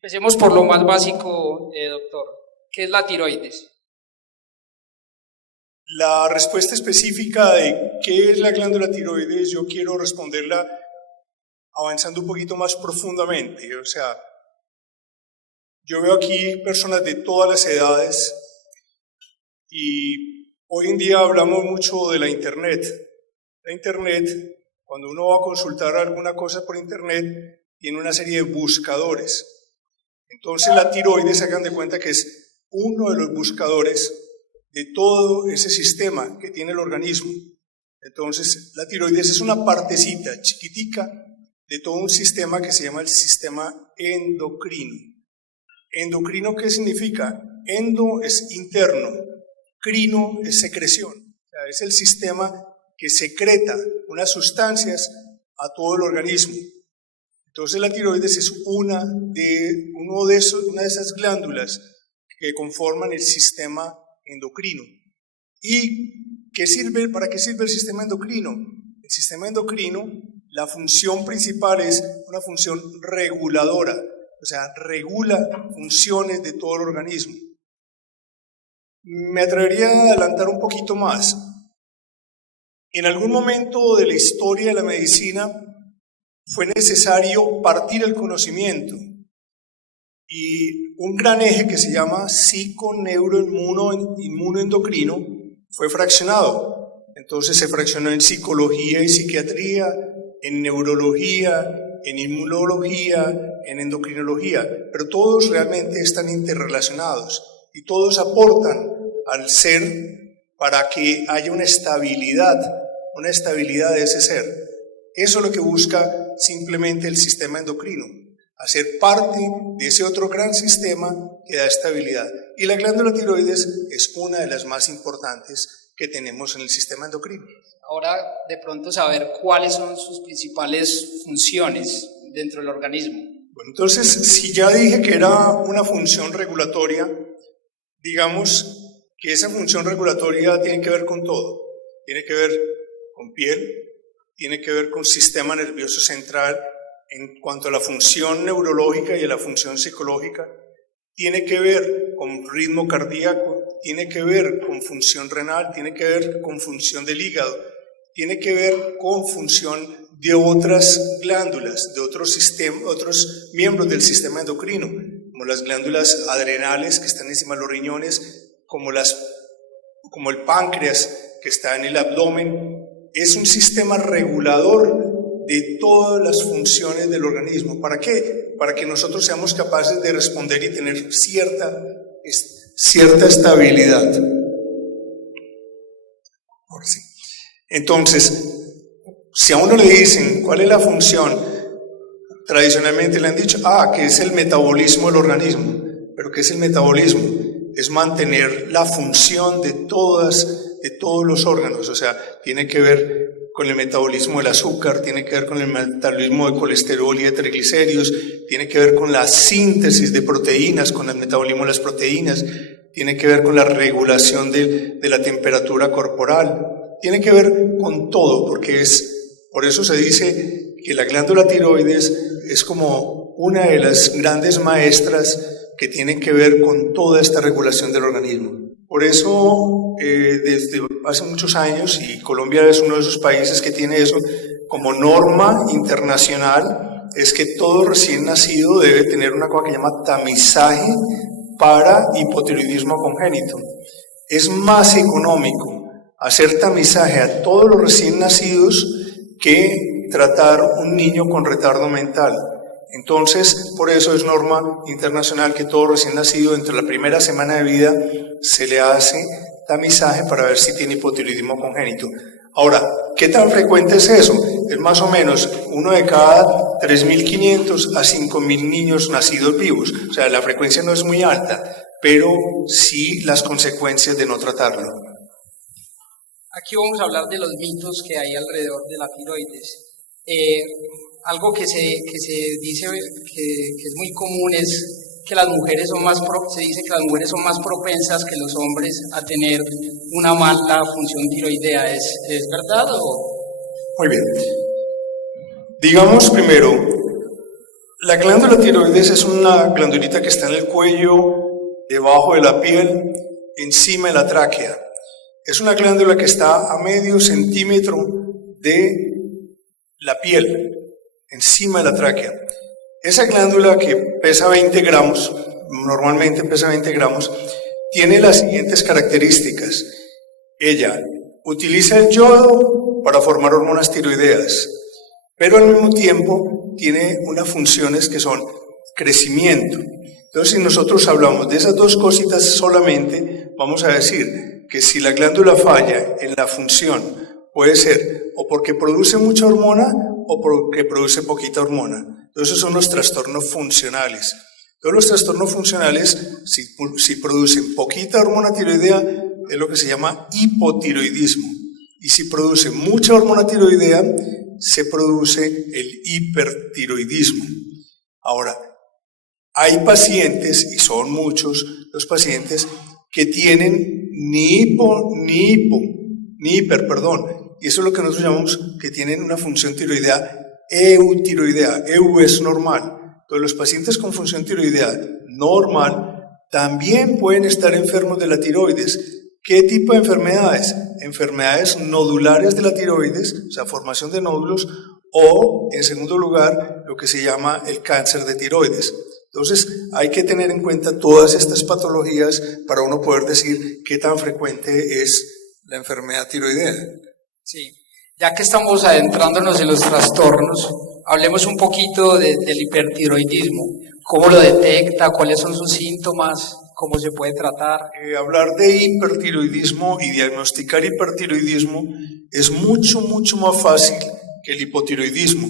Empecemos por lo más básico, doctor. ¿Qué es la tiroides? La respuesta específica de qué es la glándula tiroides, yo quiero responderla avanzando un poquito más profundamente. O sea, yo veo aquí personas de todas las edades y hoy en día hablamos mucho de la Internet. La Internet, cuando uno va a consultar alguna cosa por Internet, tiene una serie de buscadores. Entonces la tiroides, hagan de cuenta que es uno de los buscadores de todo ese sistema que tiene el organismo. Entonces la tiroides es una partecita chiquitica de todo un sistema que se llama el sistema endocrino. ¿Endocrino qué significa? Endo es interno, crino es secreción. O sea, es el sistema que secreta unas sustancias a todo el organismo. Entonces la tiroides es una de esas glándulas que conforman el sistema endocrino. ¿Y para qué sirve el sistema endocrino? El sistema endocrino, la función principal es una función reguladora, o sea, regula funciones de todo el organismo. Me atrevería a adelantar un poquito más. En algún momento de la historia de la medicina fue necesario partir el conocimiento y un gran eje que se llama psico-neuro-inmunoendocrino fue fraccionado. Entonces se fraccionó en psicología y psiquiatría, en neurología, en inmunología, en endocrinología, pero todos realmente están interrelacionados y todos aportan al ser para que haya una estabilidad de ese ser. Eso es lo que busca simplemente el sistema endocrino, hacer parte de ese otro gran sistema que da estabilidad. Y la glándula tiroides es una de las más importantes que tenemos en el sistema endocrino. Ahora, de pronto, saber cuáles son sus principales funciones dentro del organismo. Bueno, entonces, si ya dije que era una función regulatoria, digamos que esa función regulatoria tiene que ver con todo. Tiene que ver con piel, tiene que ver con sistema nervioso central en cuanto a la función neurológica y a la función psicológica, tiene que ver con ritmo cardíaco, tiene que ver con función renal, tiene que ver con función del hígado, tiene que ver con función de otras glándulas, de otros miembros del sistema endocrino, como las glándulas adrenales que están encima de los riñones, como el páncreas que está en el abdomen. Es un sistema regulador de todas las funciones del organismo. ¿Para qué? Para que nosotros seamos capaces de responder y tener cierta estabilidad. Ahora sí. Entonces, si a uno le dicen cuál es la función, tradicionalmente le han dicho, que es el metabolismo del organismo. ¿Pero qué es el metabolismo? Es mantener la función de todos los órganos, o sea, tiene que ver con el metabolismo del azúcar, tiene que ver con el metabolismo de colesterol y de triglicéridos, tiene que ver con la síntesis de proteínas, con el metabolismo de las proteínas, tiene que ver con la regulación de la temperatura corporal, tiene que ver con todo, por eso se dice que la glándula tiroides es como una de las grandes maestras que tienen que ver con toda esta regulación del organismo. Por eso, desde hace muchos años, y Colombia es uno de esos países que tiene eso como norma internacional, es que todo recién nacido debe tener una cosa que se llama tamizaje para hipotiroidismo congénito. Es más económico hacer tamizaje a todos los recién nacidos que tratar un niño con retardo mental. Entonces, por eso es norma internacional que todo recién nacido, entre la primera semana de vida, se le hace tamizaje para ver si tiene hipotiroidismo congénito. Ahora, ¿qué tan frecuente es eso? Es más o menos uno de cada 3.500 a 5.000 niños nacidos vivos. O sea, la frecuencia no es muy alta, pero sí las consecuencias de no tratarlo. Aquí vamos a hablar de los mitos que hay alrededor de la tiroides. Algo que se dice que es muy común es que las mujeres se dice que las mujeres son más propensas que los hombres a tener una mala función tiroidea. ¿Es verdad o...? Muy bien. Digamos primero La glándula tiroides es una glandulita que está en el cuello, debajo de la piel, encima de la tráquea. Es una glándula que está a medio centímetro de la piel, encima de la tráquea. Esa glándula que pesa 20 gramos, normalmente pesa 20 gramos, tiene las siguientes características. Ella utiliza el yodo para formar hormonas tiroideas, pero al mismo tiempo tiene unas funciones que son crecimiento. Entonces, si nosotros hablamos de esas dos cositas solamente, vamos a decir que si la glándula falla en la función, puede ser o porque produce mucha hormona o porque produce poquita hormona. Entonces, son los trastornos funcionales. Todos los trastornos funcionales, si producen poquita hormona tiroidea, es lo que se llama hipotiroidismo. Y si produce mucha hormona tiroidea, se produce el hipertiroidismo. Ahora, hay pacientes, y son muchos los pacientes, que tienen ni hiper, y eso es lo que nosotros llamamos que tienen una función tiroidea eutiroidea. EU es normal. Entonces, los pacientes con función tiroidea normal también pueden estar enfermos de la tiroides. ¿Qué tipo de enfermedades? Enfermedades nodulares de la tiroides, o sea, formación de nódulos, o, en segundo lugar, lo que se llama el cáncer de tiroides. Entonces, hay que tener en cuenta todas estas patologías para uno poder decir qué tan frecuente es la enfermedad tiroidea. Sí, ya que estamos adentrándonos en los trastornos, hablemos un poquito del hipertiroidismo. ¿Cómo lo detecta? ¿Cuáles son sus síntomas? ¿Cómo se puede tratar? Hablar de hipertiroidismo y diagnosticar hipertiroidismo es mucho más fácil que el hipotiroidismo,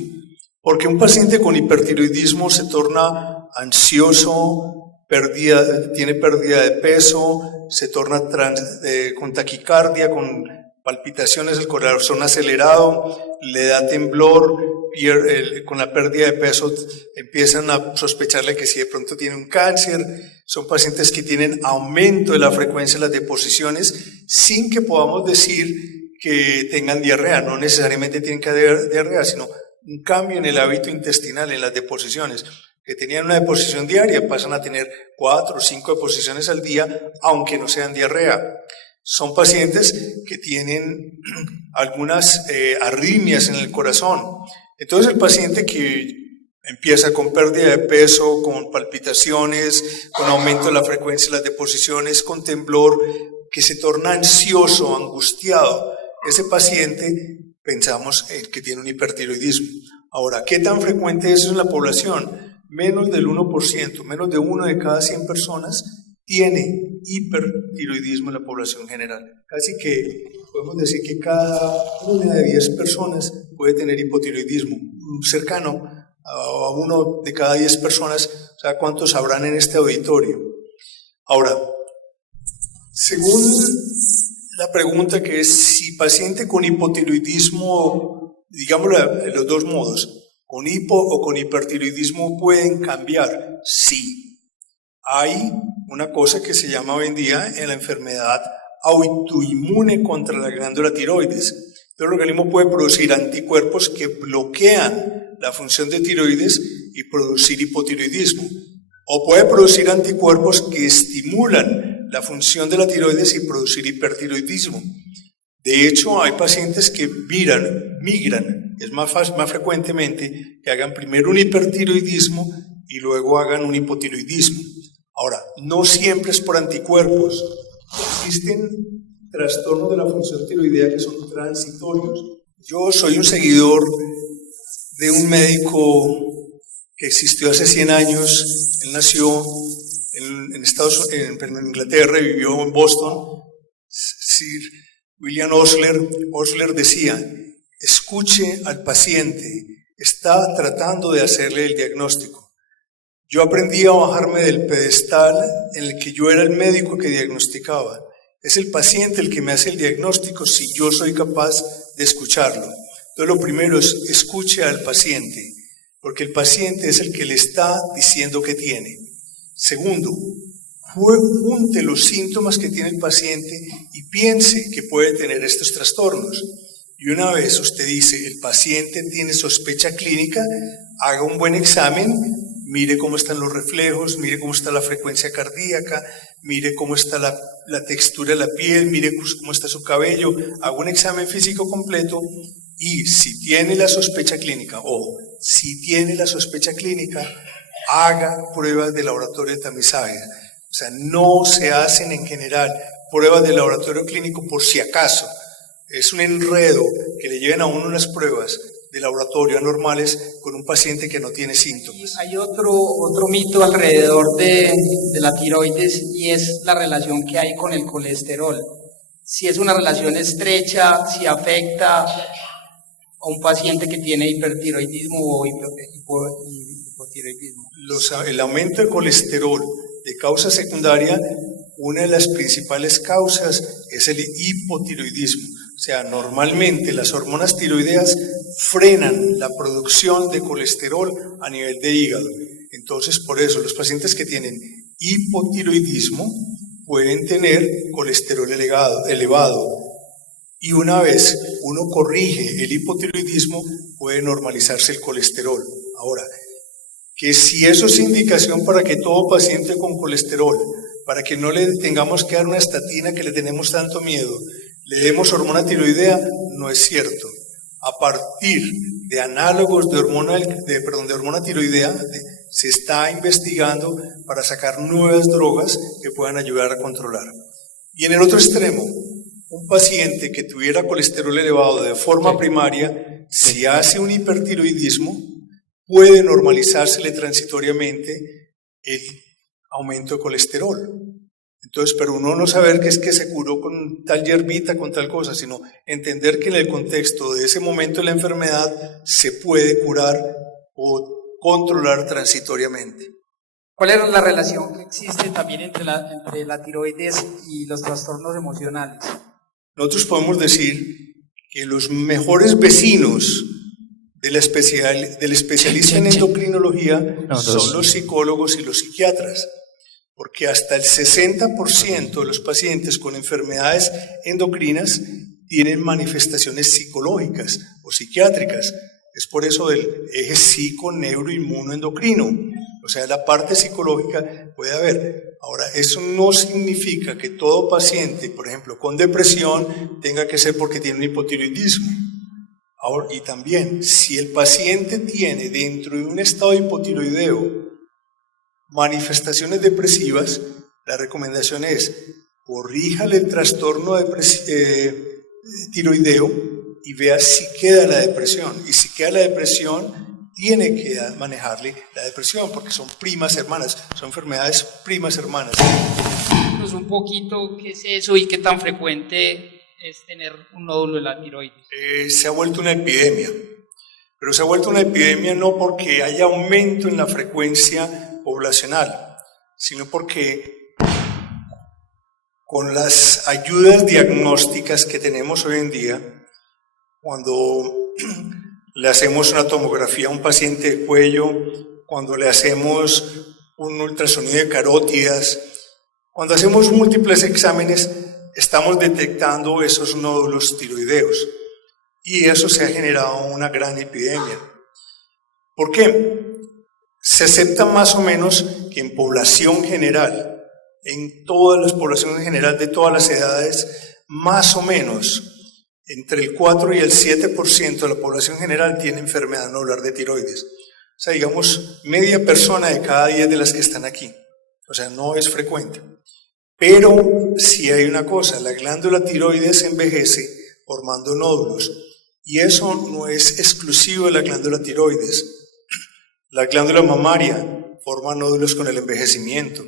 porque un paciente con hipertiroidismo se torna ansioso, tiene pérdida de peso, se torna con taquicardia, con palpitaciones, el corazón acelerado, le da temblor, con la pérdida de peso empiezan a sospecharle que si de pronto tiene un cáncer. Son pacientes que tienen aumento de la frecuencia de las deposiciones sin que podamos decir que tengan diarrea. No necesariamente tienen que haber diarrea, sino un cambio en el hábito intestinal, en las deposiciones. Que tenían una deposición diaria pasan a tener 4 o 5 deposiciones al día, aunque no sean diarrea. Son pacientes que tienen algunas arritmias en el corazón. Entonces, el paciente que empieza con pérdida de peso, con palpitaciones, con aumento de la frecuencia de las deposiciones, con temblor, que se torna ansioso, angustiado, ese paciente pensamos que tiene un hipertiroidismo. Ahora, ¿qué tan frecuente es eso en la población? Menos del 1%, menos de 1 de cada 100 personas tiene hipertiroidismo en la población general. Casi que podemos decir que cada 1 de 10 personas puede tener hipotiroidismo, cercano a 1 de cada 10 personas. O sea, ¿cuántos habrán en este auditorio? Ahora, según la pregunta que es si paciente con hipotiroidismo, digámoslo de los dos modos, con hipo o con hipertiroidismo pueden cambiar, sí. Hay una cosa que se llama hoy en día en la enfermedad autoinmune contra la glándula tiroides. Entonces, el organismo puede producir anticuerpos que bloquean la función de tiroides y producir hipotiroidismo. O puede producir anticuerpos que estimulan la función de la tiroides y producir hipertiroidismo. De hecho, hay pacientes que migran, es más frecuentemente que hagan primero un hipertiroidismo y luego hagan un hipotiroidismo. Ahora, no siempre es por anticuerpos. Existen trastornos de la función tiroidea que son transitorios. Yo soy un seguidor de un médico que existió hace 100 años. Él nació en Inglaterra y vivió en Boston. Sir William Osler. Osler decía: escuche al paciente, está tratando de hacerle el diagnóstico. Yo aprendí a bajarme del pedestal en el que yo era el médico que diagnosticaba. Es el paciente el que me hace el diagnóstico si yo soy capaz de escucharlo. Entonces, lo primero es escuche al paciente, porque el paciente es el que le está diciendo que tiene. Segundo, junte los síntomas que tiene el paciente y piense que puede tener estos trastornos. Y una vez usted dice, el paciente tiene sospecha clínica, haga un buen examen, mire cómo están los reflejos, mire cómo está la frecuencia cardíaca, mire cómo está la textura de la piel, mire cómo está su cabello, haga un examen físico completo y si tiene la sospecha clínica, haga pruebas de laboratorio de tamizaje. O sea, no se hacen en general pruebas de laboratorio clínico por si acaso. Es un enredo que le lleven a uno unas pruebas de laboratorio anormales con un paciente que no tiene síntomas. Hay otro mito alrededor de la tiroides y es la relación que hay con el colesterol. Si es una relación estrecha, si afecta a un paciente que tiene hipertiroidismo o hipotiroidismo. El aumento de colesterol de causa secundaria, una de las principales causas es el hipotiroidismo. O sea, normalmente las hormonas tiroideas frenan la producción de colesterol a nivel de hígado. Entonces, por eso, los pacientes que tienen hipotiroidismo pueden tener colesterol elevado. Y una vez uno corrige el hipotiroidismo, puede normalizarse el colesterol. Ahora, que si eso es indicación para que todo paciente con colesterol, para que no le tengamos que dar una estatina que le tenemos tanto miedo, le demos hormona tiroidea, no es cierto. A partir de análogos de hormona tiroidea, se está investigando para sacar nuevas drogas que puedan ayudar a controlar. Y en el otro extremo, un paciente que tuviera colesterol elevado de forma primaria, si hace un hipertiroidismo, puede normalizársele transitoriamente el aumento de colesterol. Entonces, pero uno no saber que es que se curó con tal hierbita, con tal cosa, sino entender que en el contexto de ese momento de la enfermedad se puede curar o controlar transitoriamente. ¿Cuál es la relación que existe también entre la tiroides y los trastornos emocionales? Nosotros podemos decir que los mejores vecinos del especialista en endocrinología son los psicólogos y los psiquiatras, porque hasta el 60% de los pacientes con enfermedades endocrinas tienen manifestaciones psicológicas o psiquiátricas. Es por eso del eje psico-neuro-inmuno-endocrino. O sea, la parte psicológica puede haber. Ahora, eso no significa que todo paciente, por ejemplo, con depresión, tenga que ser porque tiene un hipotiroidismo. Ahora, y también, si el paciente tiene dentro de un estado hipotiroideo manifestaciones depresivas, la recomendación es corríjale el trastorno tiroideo y vea si queda la depresión. Y si queda la depresión, tiene que manejarle la depresión, porque son primas hermanas, son enfermedades primas hermanas. Pues un poquito, ¿qué es eso y qué tan frecuente es tener un nódulo de la tiroides? Se ha vuelto una epidemia, pero se ha vuelto una epidemia no porque haya aumento en la frecuencia poblacional, sino porque con las ayudas diagnósticas que tenemos hoy en día, cuando le hacemos una tomografía a un paciente de cuello, cuando le hacemos un ultrasonido de carótidas, cuando hacemos múltiples exámenes, estamos detectando esos nódulos tiroideos y eso se ha generado una gran epidemia. ¿Por qué? Se acepta más o menos que en población general, en todas las poblaciones en general de todas las edades, más o menos entre el 4 y el 7% de la población general tiene enfermedad nodular de tiroides. O sea, digamos, media persona de cada 10 de las que están aquí. O sea, no es frecuente. Pero sí hay una cosa, la glándula tiroides envejece formando nódulos. Y eso no es exclusivo de la glándula tiroides. La glándula mamaria forma nódulos con el envejecimiento.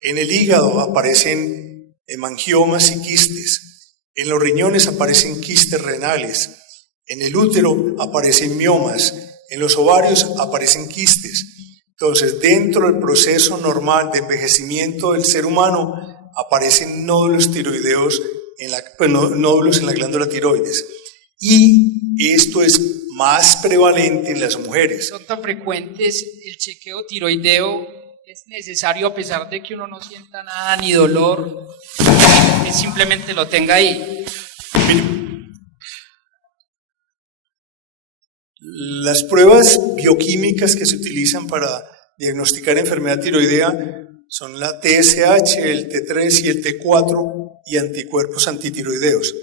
En el hígado aparecen hemangiomas y quistes. En los riñones aparecen quistes renales. En el útero aparecen miomas. En los ovarios aparecen quistes. Entonces, dentro del proceso normal de envejecimiento del ser humano, aparecen nódulos tiroideos, nódulos en la glándula tiroides. Y esto es más prevalente en las mujeres. Son tan frecuentes, el chequeo tiroideo es necesario a pesar de que uno no sienta nada ni dolor, que simplemente lo tenga ahí. Las pruebas bioquímicas que se utilizan para diagnosticar enfermedad tiroidea son la TSH, el T3 y el T4 y anticuerpos antitiroideos.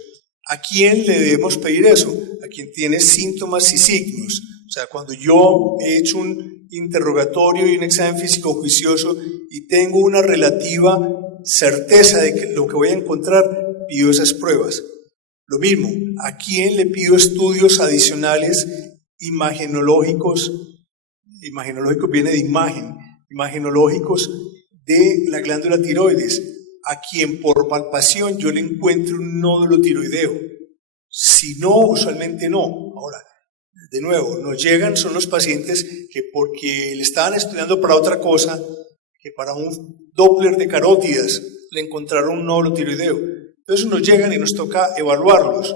¿A quién le debemos pedir eso? A quien tiene síntomas y signos. O sea, cuando yo he hecho un interrogatorio y un examen físico juicioso y tengo una relativa certeza de que lo que voy a encontrar, pido esas pruebas. Lo mismo, ¿a quién le pido estudios adicionales imagenológicos? Imagenológicos viene de imagen, imagenológicos de la glándula tiroides, a quien por palpación yo le encuentre un nódulo tiroideo. Si no, usualmente no. Ahora, de nuevo, nos llegan son los pacientes que porque le estaban estudiando para otra cosa, que para un Doppler de carótidas le encontraron un nódulo tiroideo. Entonces nos llegan y nos toca evaluarlos.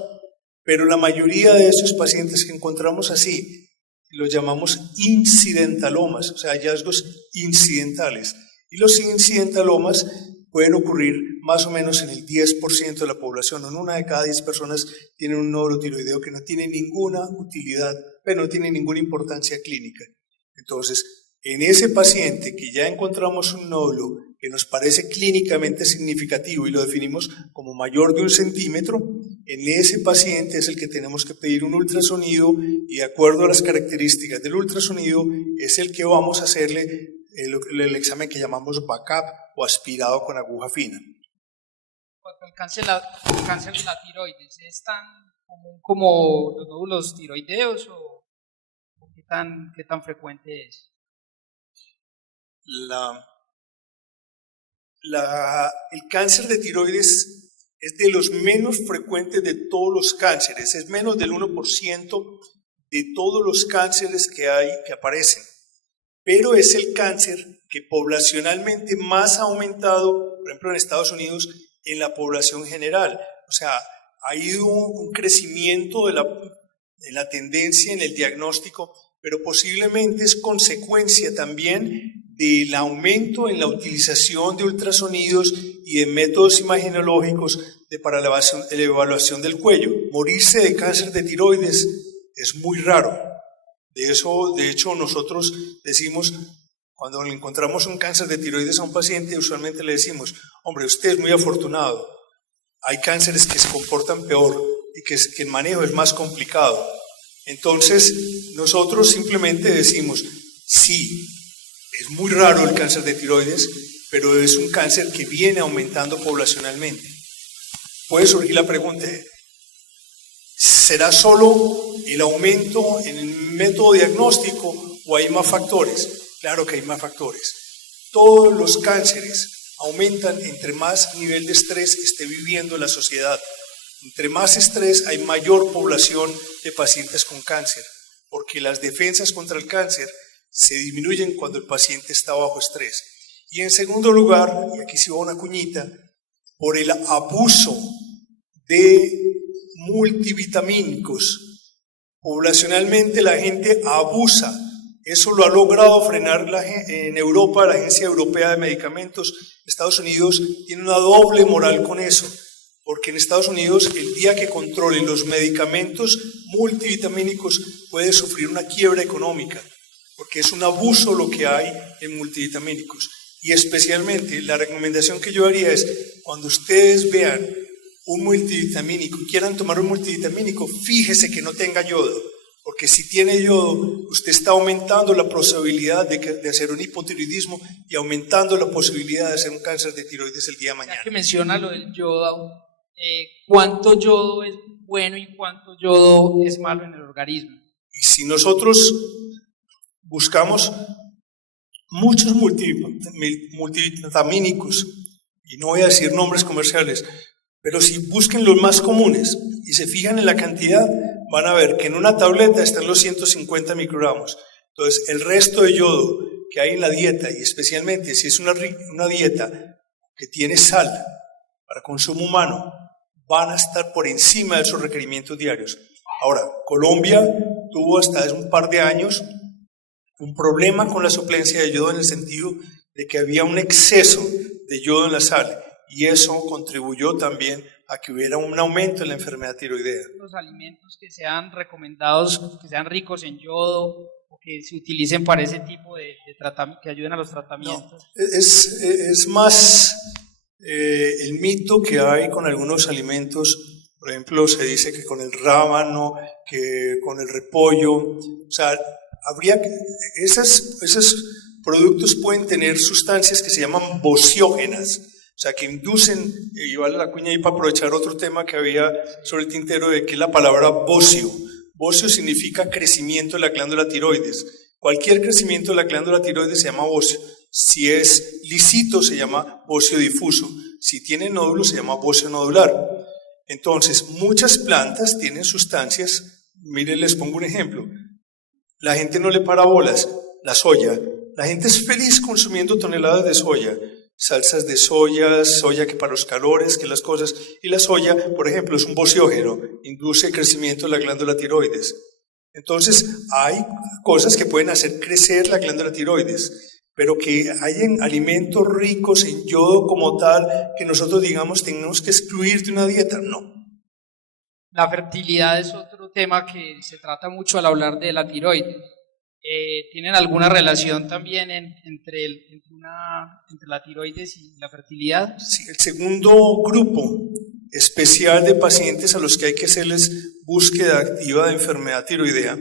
Pero la mayoría de esos pacientes que encontramos así, los llamamos incidentalomas, o sea, hallazgos incidentales. Y los incidentalomas pueden ocurrir más o menos en el 10% de la población. En una de cada 10 personas tienen un nódulo tiroideo que no tiene ninguna utilidad, pero no tiene ninguna importancia clínica. Entonces, en ese paciente que ya encontramos un nódulo que nos parece clínicamente significativo y lo definimos como mayor de 1 centímetro, en ese paciente es el que tenemos que pedir un ultrasonido y de acuerdo a las características del ultrasonido es el que vamos a hacerle el examen que llamamos backup o aspirado con aguja fina. El cáncer de la tiroides es tan común como los nódulos tiroideos o qué tan frecuente es? El cáncer de tiroides es de los menos frecuentes de todos los cánceres, es menos del 1% de todos los cánceres que aparecen, pero es el cáncer que poblacionalmente más ha aumentado, por ejemplo en Estados Unidos, en la población general. O sea, ha ido un crecimiento en la tendencia, en el diagnóstico, pero posiblemente es consecuencia también del aumento en la utilización de ultrasonidos y de métodos imagenológicos para la evaluación del cuello. Morirse de cáncer de tiroides es muy raro. De hecho, nosotros decimos, cuando encontramos un cáncer de tiroides a un paciente, usualmente le decimos, hombre, usted es muy afortunado. Hay cánceres que se comportan peor y que el manejo es más complicado. Entonces, nosotros simplemente decimos, sí, es muy raro el cáncer de tiroides, pero es un cáncer que viene aumentando poblacionalmente. Puede surgir la pregunta, ¿será solo el aumento en el método diagnóstico o hay más factores? Claro que hay más factores. Todos los cánceres aumentan entre más nivel de estrés esté viviendo la sociedad. Entre más estrés hay mayor población de pacientes con cáncer, porque las defensas contra el cáncer se disminuyen cuando el paciente está bajo estrés. Y en segundo lugar, y aquí sí va una cuñita, por el abuso de multivitamínicos. Poblacionalmente la gente abusa. Eso lo ha logrado frenar en Europa, la Agencia Europea de Medicamentos. Estados Unidos tiene una doble moral con eso, porque en Estados Unidos el día que controlen los medicamentos multivitamínicos puede sufrir una quiebra económica, porque es un abuso lo que hay en multivitamínicos. Y especialmente la recomendación que yo haría es, cuando ustedes vean un multivitamínico, quieran tomar un multivitamínico, fíjese que no tenga yodo, porque si tiene yodo, usted está aumentando la posibilidad de hacer un hipotiroidismo y aumentando la posibilidad de hacer un cáncer de tiroides el día de mañana. Ya que menciona lo del yodo, ¿cuánto yodo es bueno y cuánto yodo es malo en el organismo? Y si nosotros buscamos muchos multivitamínicos, y no voy a decir nombres comerciales, pero si busquen los más comunes y se fijan en la cantidad, van a ver que en una tableta están los 150 microgramos. Entonces, el resto de yodo que hay en la dieta, y especialmente si es una dieta que tiene sal para consumo humano, van a estar por encima de sus requerimientos diarios. Ahora, Colombia tuvo hasta hace un par de años un problema con la suplencia de yodo en el sentido de que había un exceso de yodo en la sal y eso contribuyó también a que hubiera un aumento en la enfermedad tiroidea. Los alimentos que sean recomendados, que sean ricos en yodo, o que se utilicen para ese tipo de tratamiento, que ayuden a los tratamientos. No, es más el mito que hay con algunos alimentos. Por ejemplo, se dice que con el rábano, que con el repollo, o sea, habría que, esos productos pueden tener sustancias que se llaman bociógenas, o sea, que inducen, y vale la cuña ahí para aprovechar otro tema que había sobre el tintero, de que es la palabra bocio. Bocio significa crecimiento de la glándula tiroides. Cualquier crecimiento de la glándula tiroides se llama bocio. Si es lisito, se llama bocio difuso. Si tiene nódulos, se llama bocio nodular. Entonces, muchas plantas tienen sustancias. Miren, les pongo un ejemplo. La gente no le para bolas. La soya. La gente es feliz consumiendo toneladas de soya. Salsas de soya, soya que para los calores, que las cosas. Y la soya, por ejemplo, es un bociógeno. Induce el crecimiento de la glándula tiroides. Entonces, hay cosas que pueden hacer crecer la glándula tiroides. Pero que hayan alimentos ricos en yodo como tal, que nosotros digamos tenemos que excluir de una dieta, no. La fertilidad es otro tema que se trata mucho al hablar de la tiroides. ¿Tienen alguna relación también entre la tiroides y la fertilidad? Sí, el segundo grupo especial de pacientes a los que hay que hacerles búsqueda activa de enfermedad tiroidea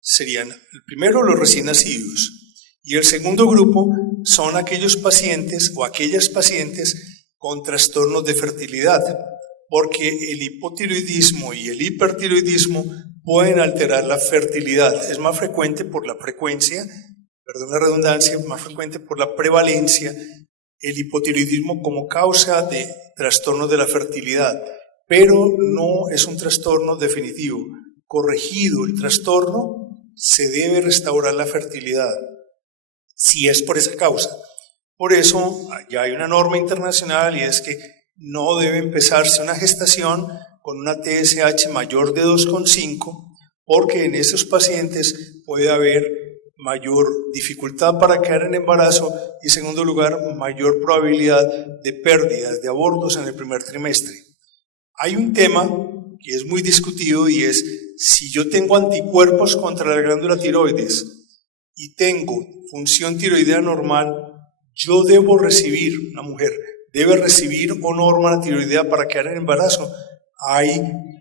serían, el primero, los recién nacidos. Y el segundo grupo son aquellos pacientes o aquellas pacientes con trastornos de fertilidad, porque el hipotiroidismo y el hipertiroidismo pueden alterar la fertilidad. Es más frecuente por la frecuencia, perdón la redundancia, más frecuente por la prevalencia, el hipotiroidismo como causa de trastornos de la fertilidad, pero no es un trastorno definitivo. Corregido el trastorno, se debe restaurar la fertilidad. Si es por esa causa. Por eso ya hay una norma internacional y es que no debe empezarse una gestación con una TSH mayor de 2,5 porque en esos pacientes puede haber mayor dificultad para quedar en embarazo y en segundo lugar mayor probabilidad de pérdidas, de abortos en el primer trimestre. Hay un tema que es muy discutido y es si yo tengo anticuerpos contra la glándula tiroides y tengo función tiroidea normal, yo debo recibir, una mujer debe recibir o no hormona tiroidea para quedar en embarazo.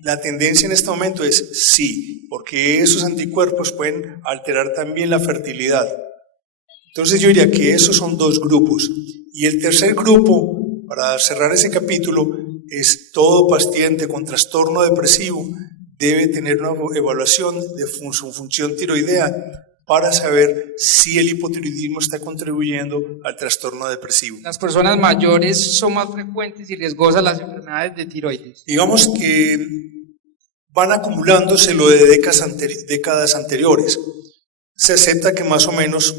La tendencia en este momento es sí, porque esos anticuerpos pueden alterar también la fertilidad. Entonces yo diría que esos son dos grupos. Y el tercer grupo, para cerrar ese capítulo, es todo paciente con trastorno depresivo debe tener una evaluación de su función tiroidea para saber si el hipotiroidismo está contribuyendo al trastorno depresivo. Las personas mayores son más frecuentes y riesgosas las enfermedades de tiroides. Digamos que van acumulándose lo de décadas anteriores. Se acepta que más o menos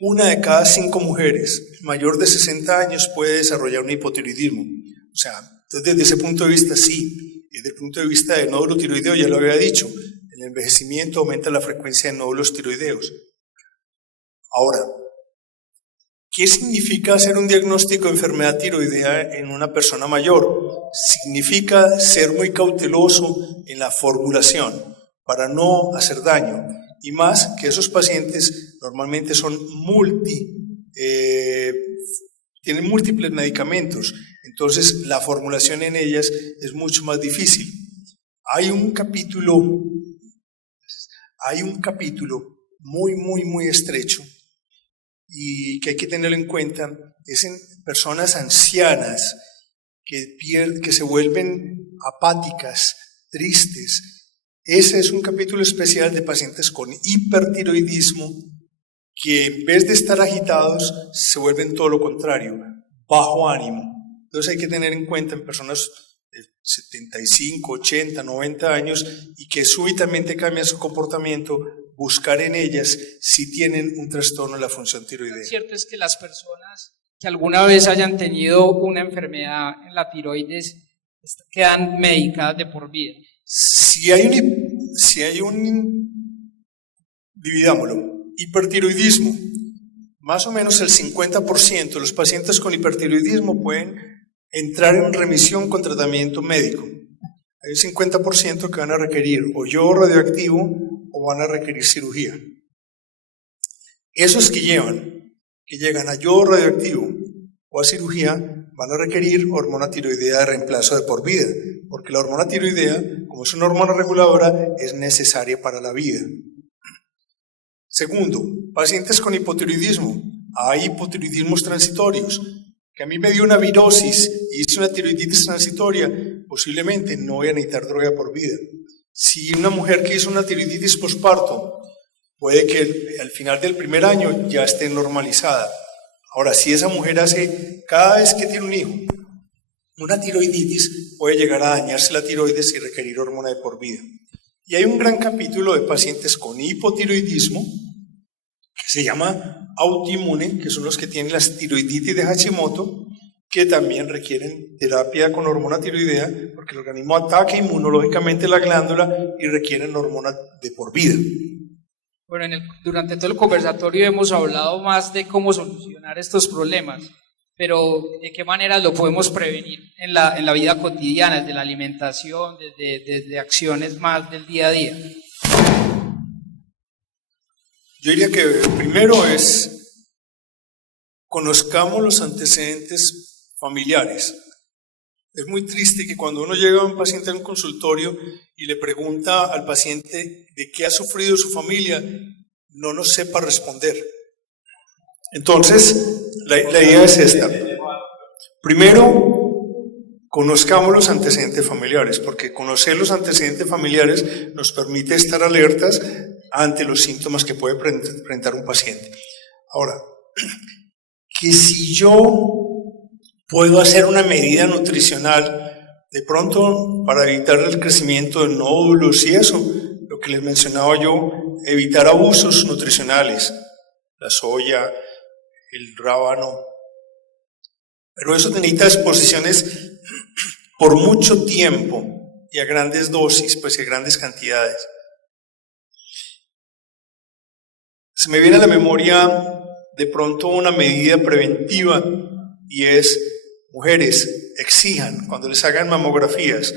1 de cada 5 mujeres mayor de 60 años puede desarrollar un hipotiroidismo. O sea, entonces desde ese punto de vista sí, desde el punto de vista del nódulo tiroideo ya lo había dicho. El envejecimiento aumenta la frecuencia de nódulos tiroideos. Ahora, ¿qué significa hacer un diagnóstico de enfermedad tiroidea en una persona mayor? Significa ser muy cauteloso en la formulación para no hacer daño. Y más que esos pacientes normalmente son tienen múltiples medicamentos. Entonces la formulación en ellas es mucho más difícil. Hay un capítulo muy estrecho y que hay que tenerlo en cuenta, es en personas ancianas que se vuelven apáticas, tristes. Ese es un capítulo especial de pacientes con hipertiroidismo que en vez de estar agitados se vuelven todo lo contrario, bajo ánimo. Entonces hay que tener en cuenta en personas de 75, 80, 90 años y que súbitamente cambian su comportamiento, buscar en ellas si tienen un trastorno de la función tiroidea. Lo cierto es que las personas que alguna vez hayan tenido una enfermedad en la tiroides quedan medicadas de por vida. Dividámoslo, hipertiroidismo, más o menos el 50% de los pacientes con hipertiroidismo pueden entrar en remisión con tratamiento médico. Hay un 50% que van a requerir o yodo radioactivo o van a requerir cirugía. Esos que llegan a yodo radioactivo o a cirugía van a requerir hormona tiroidea de reemplazo de por vida, porque la hormona tiroidea, como es una hormona reguladora, es necesaria para la vida. Segundo, pacientes con hipotiroidismo. Hay hipotiroidismos transitorios, que a mí me dio una virosis y hice una tiroiditis transitoria, posiblemente no voy a necesitar droga de por vida. Si una mujer que hizo una tiroiditis posparto, puede que al final del primer año ya esté normalizada. Ahora, si esa mujer hace, cada vez que tiene un hijo, una tiroiditis, puede llegar a dañarse la tiroides y requerir hormona de por vida. Y hay un gran capítulo de pacientes con hipotiroidismo, que se llama autoinmune, que son los que tienen las tiroiditis de Hashimoto, que también requieren terapia con hormona tiroidea, porque el organismo ataca inmunológicamente la glándula y requieren hormona de por vida. Bueno, durante todo el conversatorio hemos hablado más de cómo solucionar estos problemas, pero ¿de qué manera lo podemos prevenir en la vida cotidiana, desde la alimentación, desde acciones más del día a día? Yo diría que primero es, conozcamos los antecedentes familiares. Es muy triste que cuando uno llega a un paciente en un consultorio y le pregunta al paciente de qué ha sufrido su familia, no nos sepa responder. Entonces, la idea es esta. Primero, conozcamos los antecedentes familiares, porque conocer los antecedentes familiares nos permite estar alertas ante los síntomas que puede presentar un paciente. Ahora, que si yo puedo hacer una medida nutricional, de pronto para evitar el crecimiento de nódulos y eso, lo que les mencionaba yo, evitar abusos nutricionales, la soya, el rábano, pero eso necesita exposiciones por mucho tiempo y a grandes dosis, pues a grandes cantidades. Se me viene a la memoria de pronto una medida preventiva y es, mujeres, exijan cuando les hagan mamografías,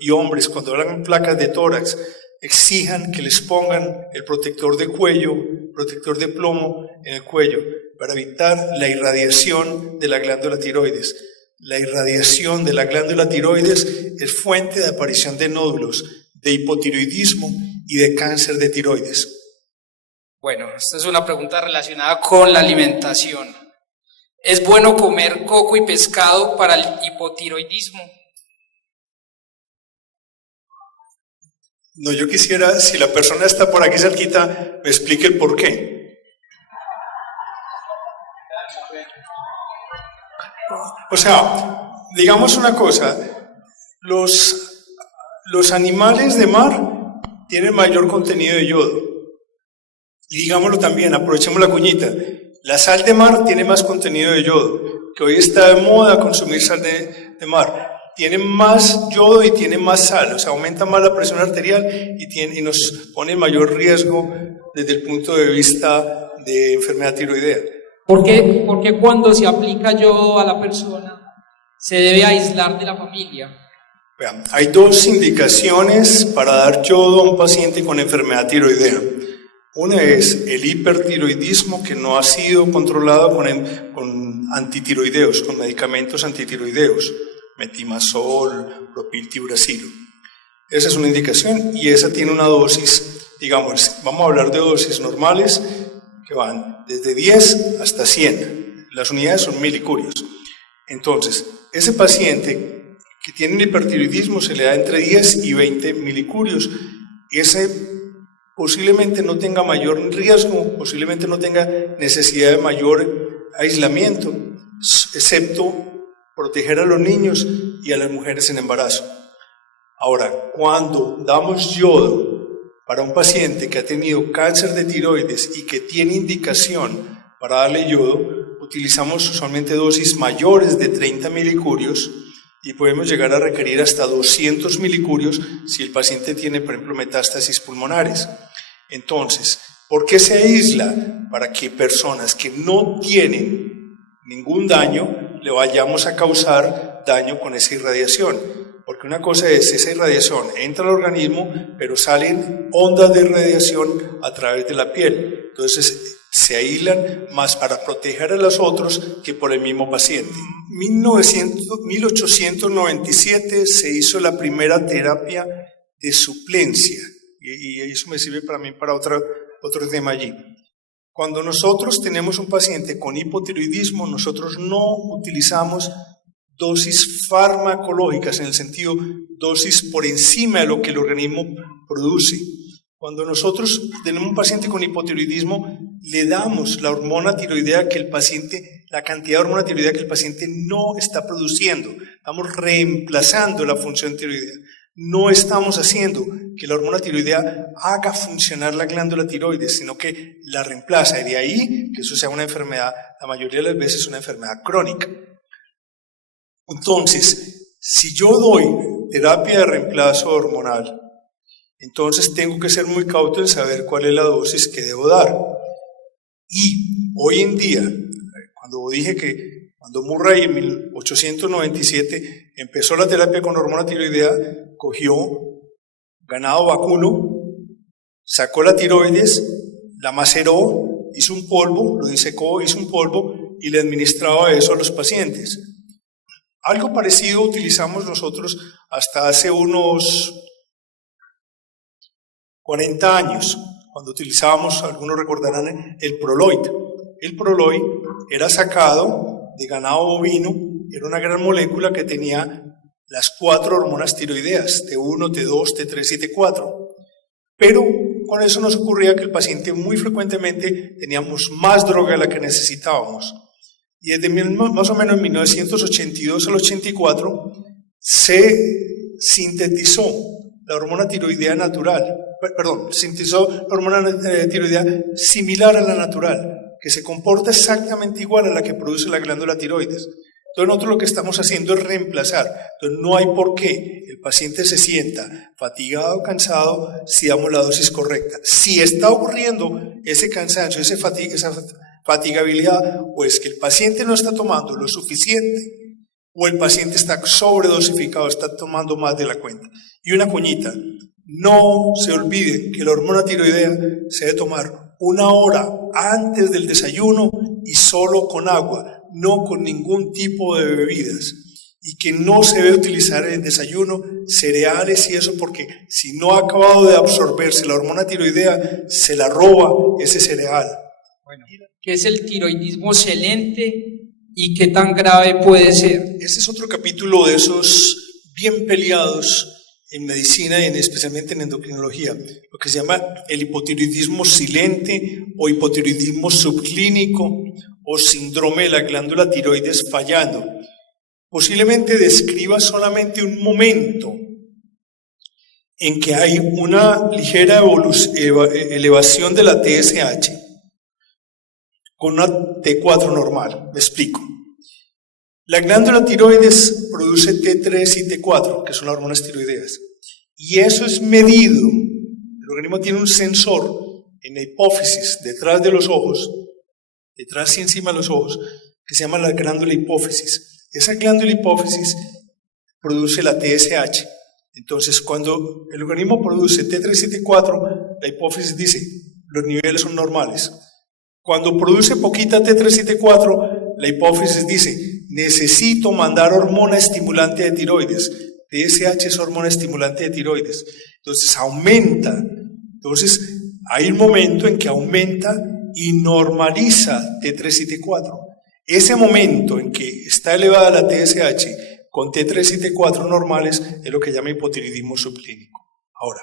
y hombres, cuando hagan placas de tórax, exijan que les pongan el protector de cuello, protector de plomo en el cuello, para evitar la irradiación de la glándula tiroides. La irradiación de la glándula tiroides es fuente de aparición de nódulos, de hipotiroidismo y de cáncer de tiroides. Bueno, esta es una pregunta relacionada con la alimentación. ¿Es bueno comer coco y pescado para el hipotiroidismo? No, yo quisiera, si la persona está por aquí cerquita, me explique el por qué. O sea, digamos una cosa, los animales de mar tienen mayor contenido de yodo. Y digámoslo también, aprovechemos la cuñita, la sal de mar tiene más contenido de yodo, que hoy está de moda consumir sal de mar. Tiene más yodo y tiene más sal, o sea, aumenta más la presión arterial y nos pone en mayor riesgo desde el punto de vista de enfermedad tiroidea. ¿Por qué cuando se aplica yodo a la persona se debe aislar de la familia? Vean, hay dos indicaciones para dar yodo a un paciente con enfermedad tiroidea. Una es el hipertiroidismo que no ha sido controlado con antitiroideos, con medicamentos antitiroideos, metimazol, propiltiuracilo. Esa es una indicación y esa tiene una dosis, digamos, vamos a hablar de dosis normales que van desde 10 hasta 100. Las unidades son milicurios. Entonces, ese paciente que tiene el hipertiroidismo se le da entre 10 y 20 milicurios. Ese posiblemente no tenga mayor riesgo, posiblemente no tenga necesidad de mayor aislamiento, excepto proteger a los niños y a las mujeres en embarazo. Ahora, cuando damos yodo para un paciente que ha tenido cáncer de tiroides y que tiene indicación para darle yodo, utilizamos usualmente dosis mayores de 30 milicurios y podemos llegar a requerir hasta 200 milicurios si el paciente tiene, por ejemplo, metástasis pulmonares. Entonces, ¿por qué se aísla? Para que personas que no tienen ningún daño le vayamos a causar daño con esa irradiación. Porque una cosa es, esa irradiación entra al organismo, pero salen ondas de irradiación a través de la piel. Entonces se aíslan más para proteger a los otros que por el mismo paciente. En 1897 se hizo la primera terapia de suplencia, y eso me sirve para mí para otro tema allí. Cuando nosotros tenemos un paciente con hipotiroidismo, nosotros no utilizamos dosis farmacológicas, en el sentido dosis por encima de lo que el organismo produce. Cuando nosotros tenemos un paciente con hipotiroidismo, le damos la hormona tiroidea que el paciente, la cantidad de hormona tiroidea que el paciente no está produciendo. Estamos reemplazando la función tiroidea. No estamos haciendo que la hormona tiroidea haga funcionar la glándula tiroides, sino que la reemplaza. Y de ahí que eso sea una enfermedad, la mayoría de las veces una enfermedad crónica. Entonces, si yo doy terapia de reemplazo hormonal, entonces tengo que ser muy cauto en saber cuál es la dosis que debo dar. Y hoy en día, cuando dije que cuando Murray en 1897 empezó la terapia con hormona tiroidea, cogió ganado vacuno, sacó la tiroides, la maceró, hizo un polvo, lo disecó, hizo un polvo y le administraba eso a los pacientes. Algo parecido utilizamos nosotros hasta hace unos 40 años, cuando utilizábamos, algunos recordarán, el Proloid. El Proloid era sacado de ganado bovino, era una gran molécula que tenía las 4 hormonas tiroideas, T1, T2, T3 y T4. Pero con eso nos ocurría que el paciente muy frecuentemente teníamos más droga de la que necesitábamos. Y desde más o menos en 1982 al 84 se sintetizó la hormona tiroidea natural, sintetizó la hormona tiroidea similar a la natural, que se comporta exactamente igual a la que produce la glándula tiroides. Entonces nosotros lo que estamos haciendo es reemplazar. Entonces no hay por qué el paciente se sienta fatigado o cansado si damos la dosis correcta. Si está ocurriendo ese cansancio, esa fatigabilidad, o es que el paciente no está tomando lo suficiente, o el paciente está sobredosificado, está tomando más de la cuenta. Y una cuñita, no se olviden que la hormona tiroidea se debe tomar 1 hora antes del desayuno y solo con agua, no con ningún tipo de bebidas. Y que no se debe utilizar en el desayuno cereales y eso, porque si no ha acabado de absorberse la hormona tiroidea, se la roba ese cereal. Bueno, ¿qué es el tiroidismo silente y qué tan grave puede ser? Ese es otro capítulo de esos bien peleados en medicina y especialmente en endocrinología, lo que se llama el hipotiroidismo silente o hipotiroidismo subclínico o síndrome de la glándula tiroides fallando. Posiblemente describa solamente un momento en que hay una ligera elevación de la TSH con una T4 normal. Me explico. La glándula tiroides produce T3 y T4, que son las hormonas tiroideas, y eso es medido. El organismo tiene un sensor en la hipófisis, detrás de los ojos, detrás y encima de los ojos, que se llama la glándula hipófisis. Esa glándula hipófisis produce la TSH. Entonces, cuando el organismo produce T3 y T4, la hipófisis dice, los niveles son normales. Cuando produce poquita T3 y T4, la hipófisis dice, necesito mandar hormona estimulante de tiroides. TSH es hormona estimulante de tiroides. Entonces aumenta. Entonces hay un momento en que aumenta y normaliza T3 y T4. Ese momento en que está elevada la TSH con T3 y T4 normales es lo que llama hipotiroidismo subclínico. Ahora,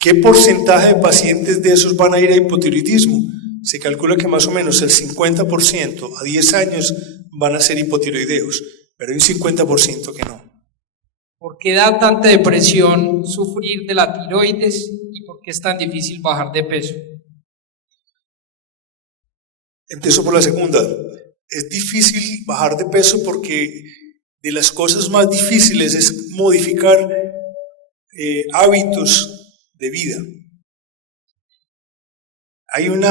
¿qué porcentaje de pacientes de esos van a ir a hipotiroidismo? Se calcula que más o menos el 50% a 10 años van a ser hipotiroideos, pero hay un 50% que no. ¿Por qué da tanta depresión sufrir de la tiroides y por qué es tan difícil bajar de peso? Empiezo por la segunda. Es difícil bajar de peso porque de las cosas más difíciles es modificar hábitos de vida. Hay una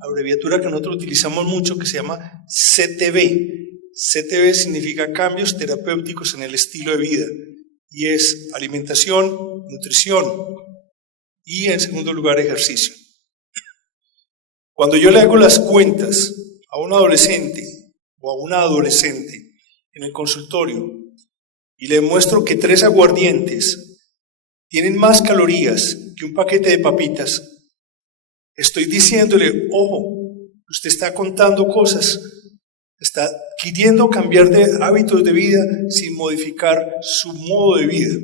abreviatura que nosotros utilizamos mucho que se llama CTB. CTV significa cambios terapéuticos en el estilo de vida, y es alimentación, nutrición y, en segundo lugar, ejercicio. Cuando yo le hago las cuentas a un adolescente o a una adolescente en el consultorio y le muestro que 3 aguardientes tienen más calorías que un paquete de papitas, estoy diciéndole, ojo, usted está contando cosas, está queriendo cambiar de hábitos de vida sin modificar su modo de vida.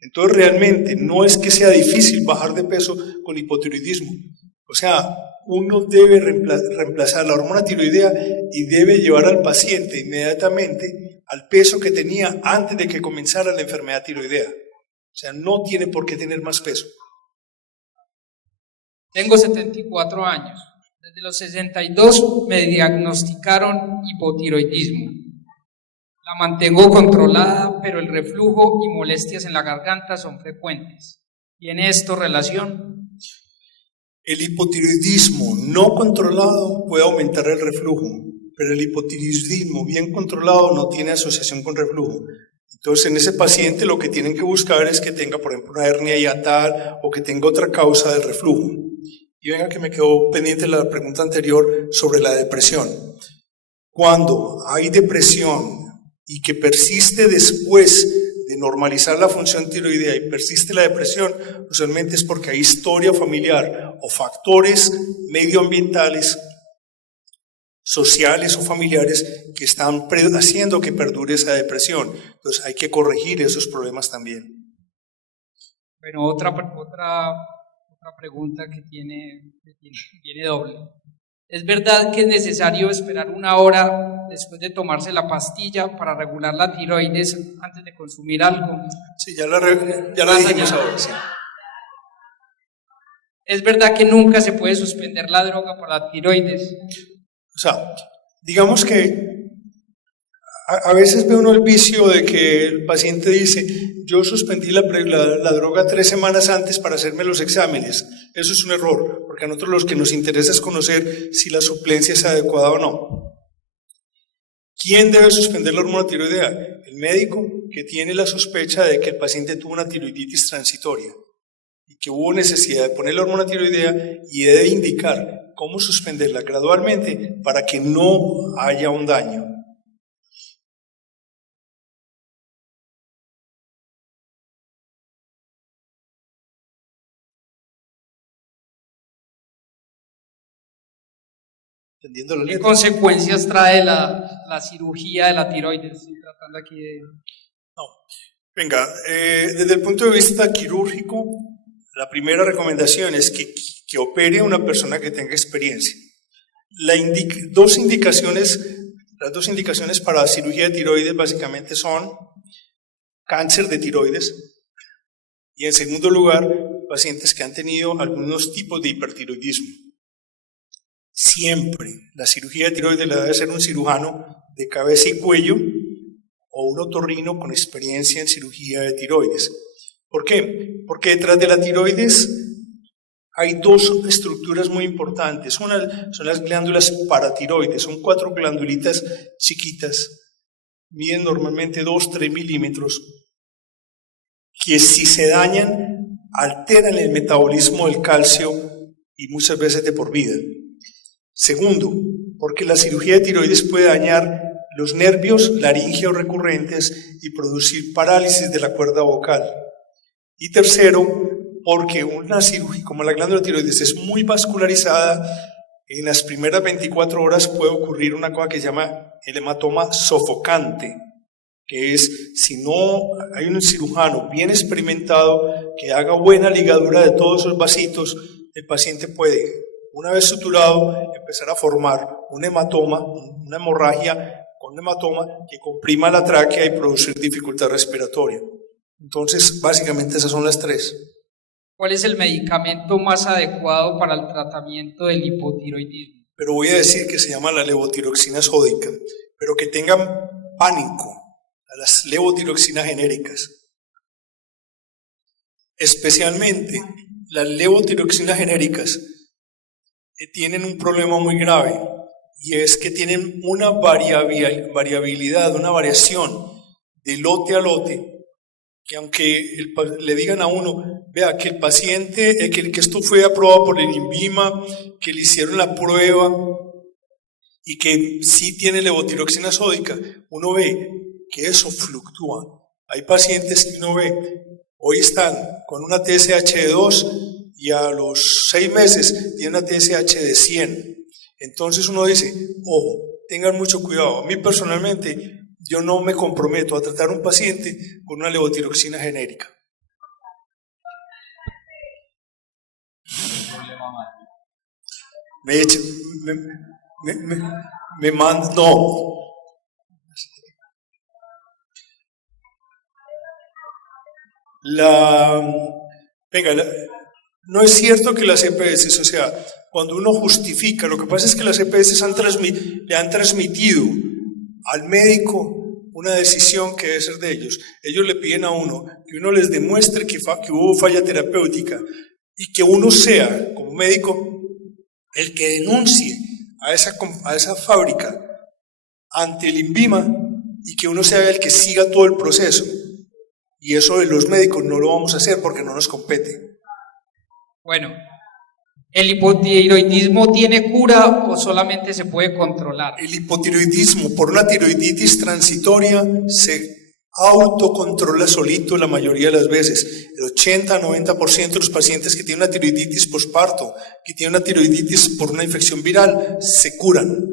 Entonces realmente no es que sea difícil bajar de peso con hipotiroidismo. O sea, uno debe reemplazar la hormona tiroidea y debe llevar al paciente inmediatamente al peso que tenía antes de que comenzara la enfermedad tiroidea. O sea, no tiene por qué tener más peso. Tengo 74 años. Desde los 62 me diagnosticaron hipotiroidismo. La mantengo controlada, pero el reflujo y molestias en la garganta son frecuentes. ¿Tiene esto relación? El hipotiroidismo no controlado puede aumentar el reflujo, pero el hipotiroidismo bien controlado no tiene asociación con reflujo. Entonces, en ese paciente lo que tienen que buscar es que tenga, por ejemplo, una hernia hiatal o que tenga otra causa del reflujo. Y venga que me quedó pendiente la pregunta anterior sobre la depresión. Cuando hay depresión y que persiste después de normalizar la función tiroidea y persiste la depresión, usualmente es porque hay historia familiar o factores medioambientales, sociales o familiares que están haciendo que perdure esa depresión. Entonces hay que corregir esos problemas también. Bueno, otra pregunta que tiene doble. ¿Es verdad que es necesario esperar 1 hora después de tomarse la pastilla para regular la tiroides antes de consumir algo? Sí, ya la dijimos ahora, sí. ¿Es verdad que nunca se puede suspender la droga para la tiroides? O sea, digamos que a veces ve uno el vicio de que el paciente dice, yo suspendí la droga 3 semanas antes para hacerme los exámenes. Eso es un error, porque a nosotros lo que nos interesa es conocer si la suplencia es adecuada o no. ¿Quién debe suspender la hormona tiroidea? El médico que tiene la sospecha de que el paciente tuvo una tiroiditis transitoria y que hubo necesidad de poner la hormona tiroidea y debe indicar cómo suspenderla gradualmente para que no haya un daño. ¿Entendiendo la ¿Qué letra? consecuencias trae la cirugía de la tiroides? Estoy tratando aquí de... No. Venga, desde el punto de vista quirúrgico, la primera recomendación es que opere una persona que tenga experiencia. Las dos indicaciones para cirugía de tiroides básicamente son cáncer de tiroides y, en segundo lugar, pacientes que han tenido algunos tipos de hipertiroidismo. Siempre la cirugía de tiroides la debe hacer un cirujano de cabeza y cuello o un otorrino con experiencia en cirugía de tiroides. ¿Por qué? Porque detrás de la tiroides hay 2 estructuras muy importantes. Una son las glándulas paratiroides, son 4 glandulitas chiquitas, miden normalmente 2-3 milímetros, que si se dañan alteran el metabolismo del calcio y muchas veces de por vida. Segundo, porque la cirugía de tiroides puede dañar los nervios laringeos recurrentes y producir parálisis de la cuerda vocal. Y tercero, porque una cirugía como la glándula tiroides es muy vascularizada, en las primeras 24 horas puede ocurrir una cosa que se llama el hematoma sofocante, que es, si no hay un cirujano bien experimentado que haga buena ligadura de todos esos vasitos, el paciente puede, una vez suturado, empezar a formar un hematoma, una hemorragia con un hematoma que comprima la tráquea y producir dificultad respiratoria. Entonces, básicamente esas son las 3. ¿Cuál es el medicamento más adecuado para el tratamiento del hipotiroidismo? Pero voy a decir que se llama la levotiroxina sódica, pero que tengan pánico a las levotiroxinas genéricas. Especialmente las levotiroxinas genéricas tienen un problema muy grave, y es que tienen una variabilidad, una variación de lote a lote, que aunque le digan a uno, vea que el paciente, que esto fue aprobado por el INVIMA, que le hicieron la prueba y que sí tiene levotiroxina sódica, uno ve que eso fluctúa. Hay pacientes que uno ve, hoy están con una TSH de 2 y a los 6 meses tienen una TSH de 100. Entonces uno dice, ojo, tengan mucho cuidado. A mí personalmente, yo no me comprometo a tratar a un paciente con una levotiroxina genérica. Me manda, no. No es cierto que las EPS, o sea, cuando uno justifica, lo que pasa es que las EPS le han transmitido al médico una decisión que debe ser de ellos. Ellos le piden a uno que uno les demuestre que hubo falla terapéutica y que uno sea, como médico, el que denuncie a esa fábrica ante el INVIMA y que uno sea el que siga todo el proceso. Y eso de los médicos no lo vamos a hacer porque no nos compete. Bueno, ¿el hipotiroidismo tiene cura o solamente se puede controlar? El hipotiroidismo por una tiroiditis transitoria se autocontrola solito la mayoría de las veces. El 80-90% de los pacientes que tienen una tiroiditis posparto, que tienen una tiroiditis por una infección viral, se curan,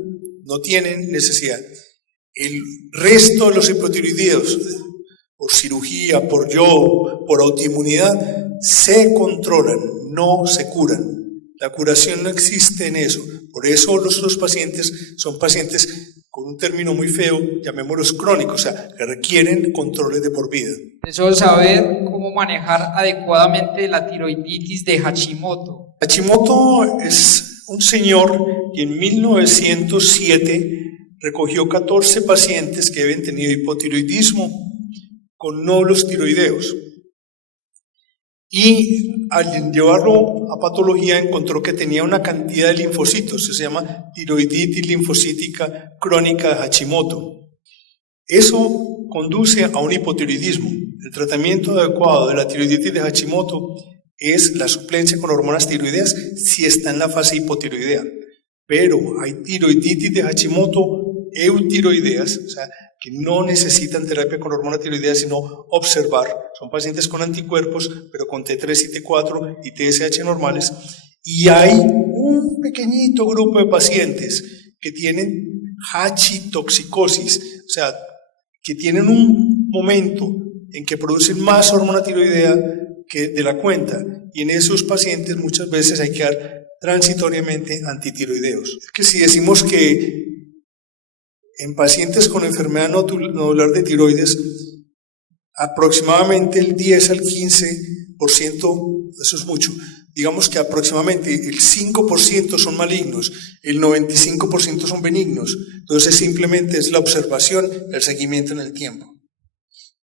no tienen necesidad. El resto de los hipotiroideos, por cirugía, por autoinmunidad, se controlan, no se curan. La curación no existe en eso. Por eso los pacientes son pacientes con un término muy feo, llamémoslos crónicos, o sea, que requieren controles de por vida. Eso es saber cómo manejar adecuadamente la tiroiditis de Hashimoto. Hashimoto es un señor que en 1907 recogió 14 pacientes que habían tenido hipotiroidismo con nódulos tiroideos. Y al llevarlo a patología encontró que tenía una cantidad de linfocitos, se llama tiroiditis linfocítica crónica de Hashimoto. Eso conduce a un hipotiroidismo. El tratamiento adecuado de la tiroiditis de Hashimoto es la suplencia con hormonas tiroideas si está en la fase hipotiroidea. Pero hay tiroiditis de Hashimoto eutiroideas, o sea, que no necesitan terapia con hormona tiroidea, sino observar. Son pacientes con anticuerpos, pero con T3 y T4 y TSH normales. Y hay un pequeñito grupo de pacientes que tienen hachitoxicosis, o sea, que tienen un momento en que producen más hormona tiroidea que de la cuenta. Y en esos pacientes muchas veces hay que dar transitoriamente antitiroideos. Es que si decimos que en pacientes con enfermedad nodular de tiroides, aproximadamente el 10 al 15%, eso es mucho, digamos que aproximadamente el 5% son malignos, el 95% son benignos, entonces simplemente es la observación, el seguimiento en el tiempo.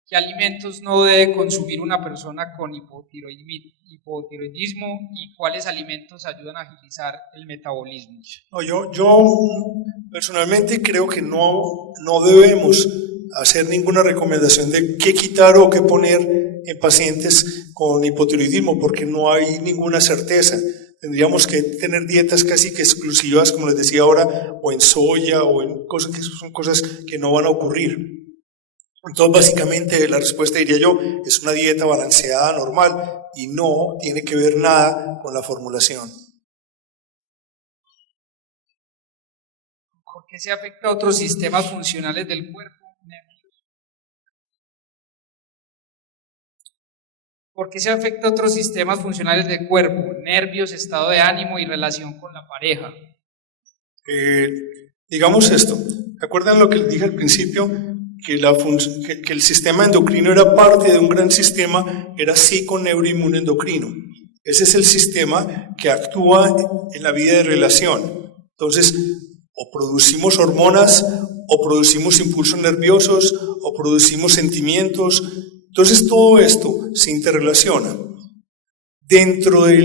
¿Qué alimentos no debe consumir una persona con hipotiroidismo y cuáles alimentos ayudan a agilizar el metabolismo? No, yo personalmente creo que no debemos hacer ninguna recomendación de qué quitar o qué poner en pacientes con hipotiroidismo porque no hay ninguna certeza. Tendríamos que tener dietas casi que exclusivas, como les decía ahora, o en soya o en cosas que son cosas que no van a ocurrir. Entonces, básicamente, la respuesta, diría yo, es una dieta balanceada, normal, y no tiene que ver nada con la formulación. ¿Por qué se afecta a otros sistemas funcionales del cuerpo? ¿Por qué se afecta a otros sistemas funcionales del cuerpo? Nervios, estado de ánimo y relación con la pareja. Digamos esto, ¿se acuerdan lo que les dije al principio? Que el sistema endocrino era parte de un gran sistema, era psiconeuroinmunoendocrino. Ese es el sistema que actúa en la vida de relación. Entonces, o producimos hormonas, o producimos impulsos nerviosos, o producimos sentimientos. Entonces, todo esto se interrelaciona. Dentro de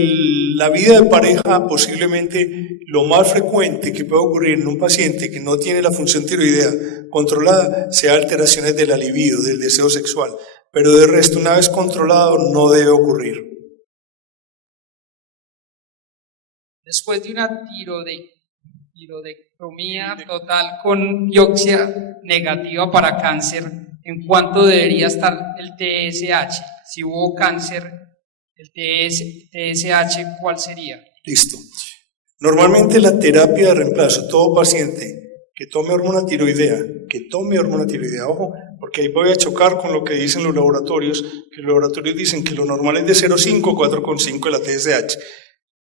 la vida de pareja, posiblemente lo más frecuente que puede ocurrir en un paciente que no tiene la función tiroidea controlada sea alteraciones de la libido, del deseo sexual, pero de resto, una vez controlado, no debe ocurrir. Después de una tiroidectomía total con biopsia negativa para cáncer, ¿en cuánto debería estar el TSH? Si hubo cáncer, el TSH, ¿cuál sería? Listo. Normalmente la terapia de reemplazo, todo paciente que tome hormona tiroidea, ojo, porque ahí voy a chocar con lo que dicen los laboratorios, que los laboratorios dicen que lo normal es de 0,5 a 4,5 de la TSH.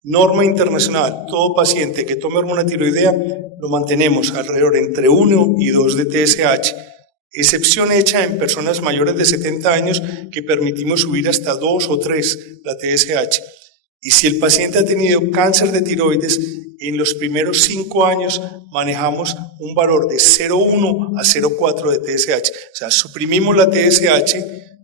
Norma internacional, todo paciente que tome hormona tiroidea lo mantenemos alrededor entre 1 y 2 de TSH, excepción hecha en personas mayores de 70 años que permitimos subir hasta 2 o 3 la TSH. Y si el paciente ha tenido cáncer de tiroides, en los primeros 5 años manejamos un valor de 0,1 a 0,4 de TSH. O sea, suprimimos la TSH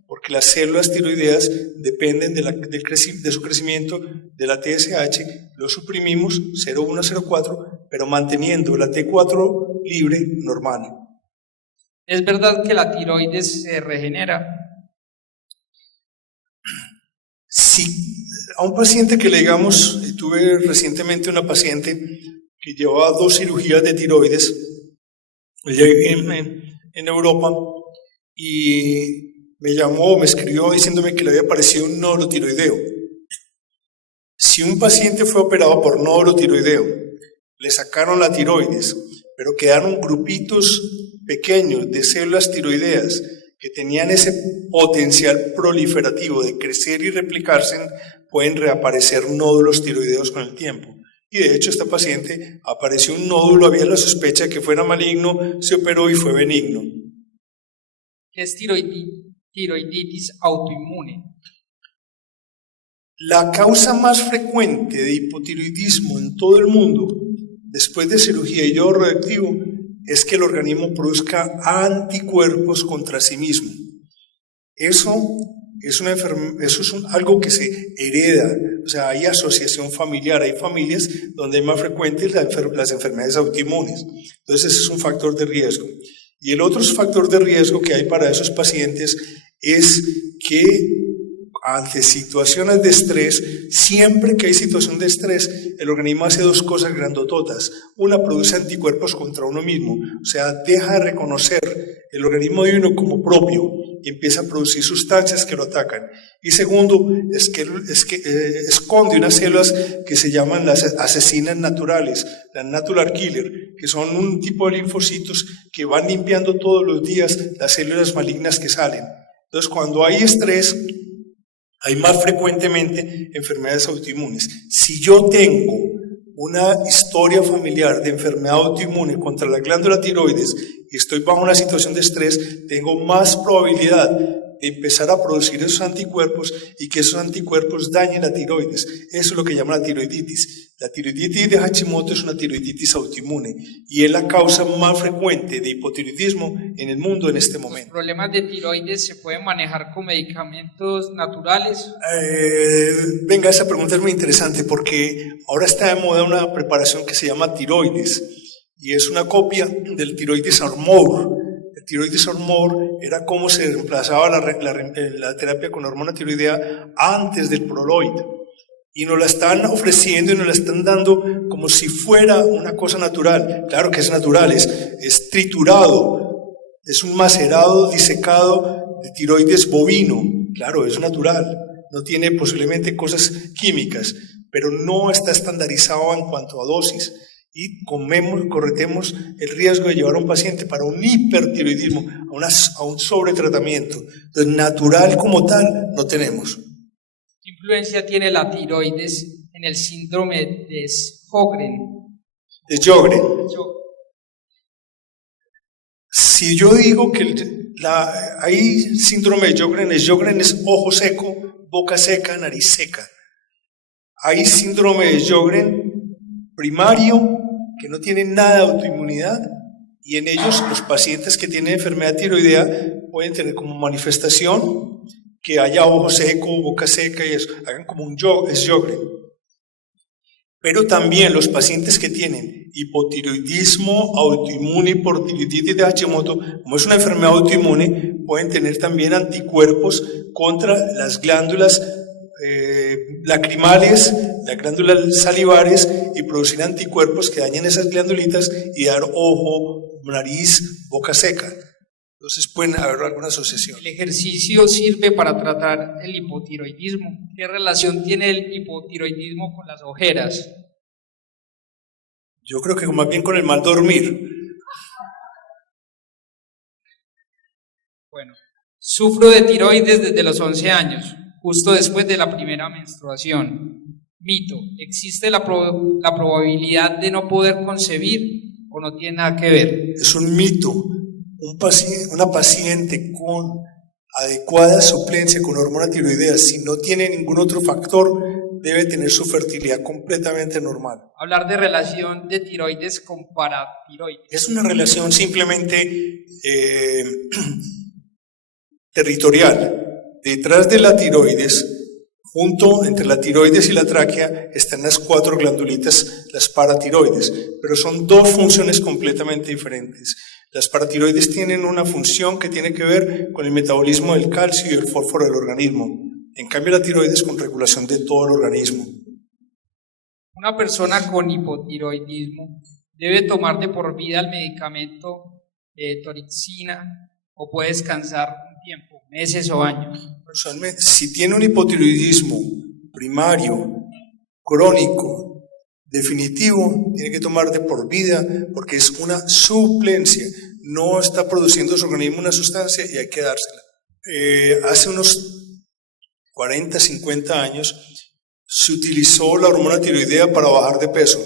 porque las células tiroideas dependen de su crecimiento de la TSH, lo suprimimos 0,1 a 0,4, pero manteniendo la T4 libre normal. ¿Es verdad que la tiroides se regenera? Sí, a un paciente que le digamos, tuve recientemente una paciente que llevaba 2 cirugías de tiroides en Europa y me llamó, me escribió diciéndome que le había aparecido un nódulo tiroideo. Si un paciente fue operado por nódulo tiroideo, le sacaron la tiroides, pero quedaron grupitos pequeños de células tiroideas que tenían ese potencial proliferativo de crecer y replicarse, pueden reaparecer nódulos tiroideos con el tiempo. Y de hecho esta paciente apareció un nódulo, había la sospecha de que fuera maligno, se operó y fue benigno. ¿Qué es tiroiditis autoinmune? La causa más frecuente de hipotiroidismo en todo el mundo, después de cirugía y yodo radioactivo, es que el organismo produzca anticuerpos contra sí mismo. Eso es algo que se hereda, o sea, hay asociación familiar, hay familias donde es más frecuente las enfermedades autoinmunes. Entonces, ese es un factor de riesgo. Y el otro factor de riesgo que hay para esos pacientes es que ante situaciones de estrés, siempre que hay situación de estrés, el organismo hace 2 cosas grandototas. Una, produce anticuerpos contra uno mismo, o sea, deja de reconocer el organismo de uno como propio y empieza a producir sustancias que lo atacan. Y segundo, es que esconde unas células que se llaman las asesinas naturales, las natural killer, que son un tipo de linfocitos que van limpiando todos los días las células malignas que salen. Entonces, cuando hay estrés, hay más frecuentemente enfermedades autoinmunes. Si yo tengo una historia familiar de enfermedad autoinmune contra la glándula tiroides y estoy bajo una situación de estrés, tengo más probabilidad de empezar a producir esos anticuerpos y que esos anticuerpos dañen la tiroides. Eso es lo que llaman la tiroiditis. La tiroiditis de Hashimoto es una tiroiditis autoinmune y es la causa más frecuente de hipotiroidismo en el mundo en este momento. ¿Los problemas de tiroides se pueden manejar con medicamentos naturales? Venga, esa pregunta es muy interesante porque ahora está de moda una preparación que se llama tiroides y es una copia del tiroides Armour. El tiroides Armour era cómo se reemplazaba la terapia con hormona tiroidea antes del Proloid. Y nos la están ofreciendo y nos la están dando como si fuera una cosa natural. Claro que es natural, es triturado, es un macerado disecado de tiroides bovino. Claro, es natural, no tiene posiblemente cosas químicas, pero no está estandarizado en cuanto a dosis. Y corretemos el riesgo de llevar a un paciente para un hipertiroidismo, a un sobretratamiento. Entonces, natural como tal, no tenemos. ¿Qué influencia tiene la tiroides en el síndrome de Sjögren? De Sjögren. Si yo digo que hay síndrome de Sjögren es ojo seco, boca seca, nariz seca. Hay síndrome de Sjögren primario, que no tienen nada de autoinmunidad, y en ellos los pacientes que tienen enfermedad tiroidea pueden tener como manifestación que haya ojo seco, boca seca y eso, hagan como un Sjögren. Pero también los pacientes que tienen hipotiroidismo autoinmune, hipotiroiditis de Hashimoto, como es una enfermedad autoinmune, pueden tener también anticuerpos contra las glándulas lacrimales, las glándulas salivares, y producir anticuerpos que dañen esas glándulitas y dar ojo, nariz, boca seca. Entonces pueden haber alguna asociación. El ejercicio sirve para tratar el hipotiroidismo. ¿Qué relación tiene el hipotiroidismo con las ojeras? Yo creo que más bien con el mal dormir. Bueno, sufro de tiroides desde los 11 años, justo después de la primera menstruación. Mito, ¿existe la probabilidad de no poder concebir o no tiene nada que ver? Es un mito. Una paciente con adecuada suplencia con hormona tiroidea, si no tiene ningún otro factor, debe tener su fertilidad completamente normal. Hablar de relación de tiroides con paratiroides. Es una relación simplemente territorial. Detrás de la tiroides, junto entre la tiroides y la tráquea, están las 4 glandulitas, las paratiroides, pero son 2 funciones completamente diferentes. Las paratiroides tienen una función que tiene que ver con el metabolismo del calcio y el fósforo del organismo. En cambio, la tiroides con regulación de todo el organismo. Una persona con hipotiroidismo debe tomar de por vida el medicamento Torixina o puede descansar un tiempo, meses o años. Personalmente, si tiene un hipotiroidismo primario, crónico, definitivo, tiene que tomar de por vida porque es una suplencia, no está produciendo su organismo una sustancia y hay que dársela. Hace unos 40, 50 años se utilizó la hormona tiroidea para bajar de peso,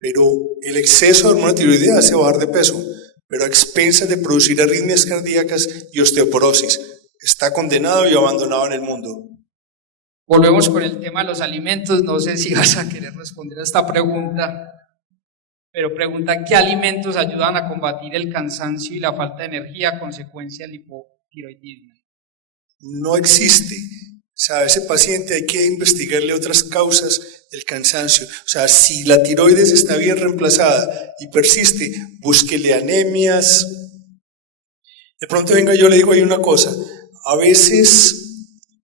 pero el exceso de hormona tiroidea hace bajar de peso, pero a expensas de producir arritmias cardíacas y osteoporosis. Está condenado y abandonado en el mundo. Volvemos con el tema de los alimentos. No sé si vas a querer responder a esta pregunta, pero preguntan ¿qué alimentos ayudan a combatir el cansancio y la falta de energía a consecuencia del hipotiroidismo? No existe. O sea, a ese paciente hay que investigarle otras causas del cansancio. O sea, si la tiroides está bien reemplazada y persiste, búsquele anemias. De pronto venga, yo le digo ahí una cosa. A veces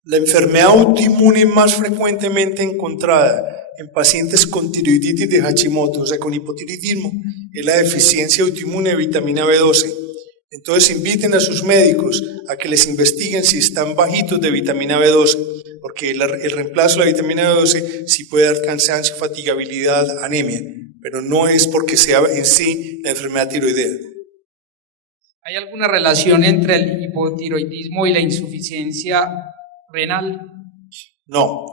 la enfermedad autoinmune más frecuentemente encontrada en pacientes con tiroiditis de Hashimoto, o sea, con hipotiroidismo, es la deficiencia autoinmune de vitamina B12. Entonces inviten a sus médicos a que les investiguen si están bajitos de vitamina B12, porque el reemplazo de la vitamina B12 sí puede dar cansancio, fatigabilidad, anemia, pero no es porque sea en sí la enfermedad tiroidea. ¿Hay alguna relación entre el hipotiroidismo y la insuficiencia renal? No,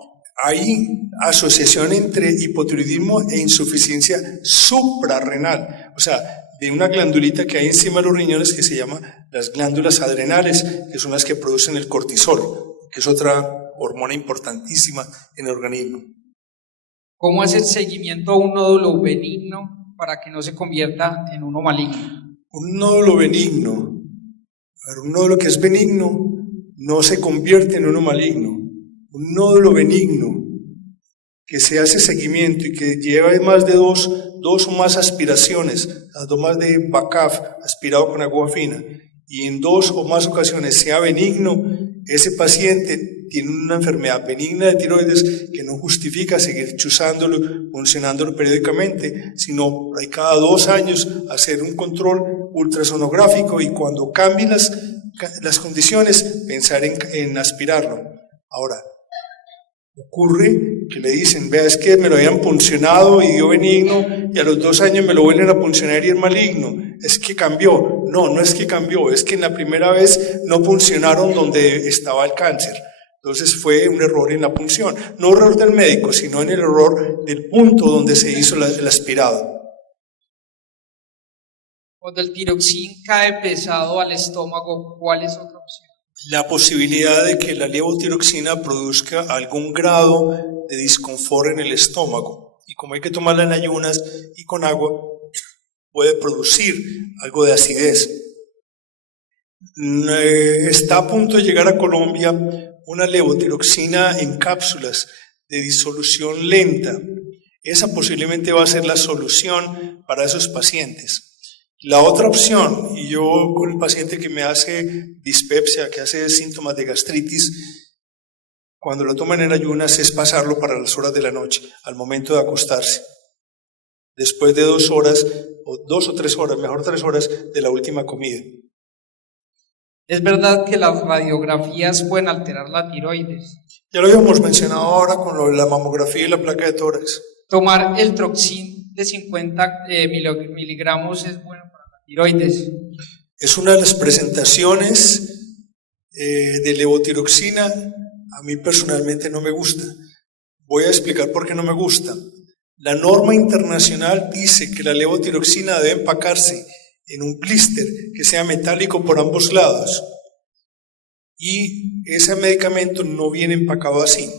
hay asociación entre hipotiroidismo e insuficiencia suprarrenal, o sea, de una glandulita que hay encima de los riñones que se llama las glándulas adrenales, que son las que producen el cortisol, que es otra hormona importantísima en el organismo. ¿Cómo hacer seguimiento a un nódulo benigno para que no se convierta en uno maligno? Un nódulo benigno, un nódulo que es benigno, no se convierte en uno maligno. Un nódulo benigno que se hace seguimiento y que lleva más de dos o más aspiraciones, las 2 más de BACAF aspirado con agua fina, y en 2 o más ocasiones sea benigno, ese paciente tiene una enfermedad benigna de tiroides que no justifica seguir chuzándolo, funcionándolo periódicamente, sino hay cada 2 años hacer un control ultrasonográfico y cuando cambien las condiciones pensar en aspirarlo. Ahora, ocurre que le dicen, vea, es que me lo habían puncionado y dio benigno y a los 2 años me lo vuelven a puncionar y es maligno, es que cambió. No es que cambió, es que en la primera vez no puncionaron donde estaba el cáncer. Entonces fue un error en la punción, no error del médico, sino en el error del punto donde se hizo el aspirado. Cuando el tiroxin cae pesado al estómago, ¿cuál es otra opción? La posibilidad de que la levotiroxina produzca algún grado de disconfort en el estómago. Y como hay que tomarla en ayunas y con agua, puede producir algo de acidez. Está a punto de llegar a Colombia una levotiroxina en cápsulas de disolución lenta. Esa posiblemente va a ser la solución para esos pacientes. La otra opción, y yo con el paciente que me hace dispepsia, que hace síntomas de gastritis, cuando lo toman en ayunas es pasarlo para las horas de la noche, al momento de acostarse. Después de 2 horas, o 2 o 3 horas, mejor 3 horas de la última comida. ¿Es verdad que las radiografías pueden alterar la tiroides? Ya lo habíamos mencionado ahora con lo de la mamografía y la placa de tórax. Tomar el Troxin de 50 miligramos es bueno para la tiroides. Es una de las presentaciones de levotiroxina. A mí personalmente no me gusta. Voy a explicar por qué no me gusta. La norma internacional dice que la levotiroxina debe empacarse en un blister que sea metálico por ambos lados. Y ese medicamento no viene empacado así.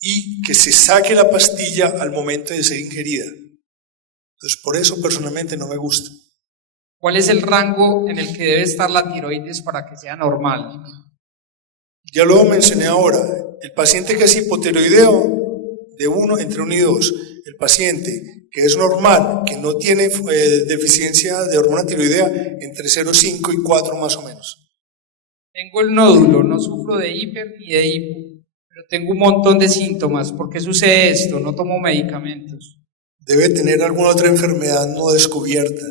Y que se saque la pastilla al momento de ser ingerida. Entonces, por eso personalmente no me gusta. ¿Cuál es el rango en el que debe estar la tiroides para que sea normal? Ya lo mencioné ahora. El paciente que es hipotiroideo, de 1 entre 1 y 2. El paciente que es normal, que no tiene deficiencia de hormona tiroidea, entre 0,5 y 4 más o menos. Tengo el nódulo, no sufro de hiper ni de hipo, pero tengo un montón de síntomas. ¿Por qué sucede esto? No tomo medicamentos. Debe tener alguna otra enfermedad no descubierta.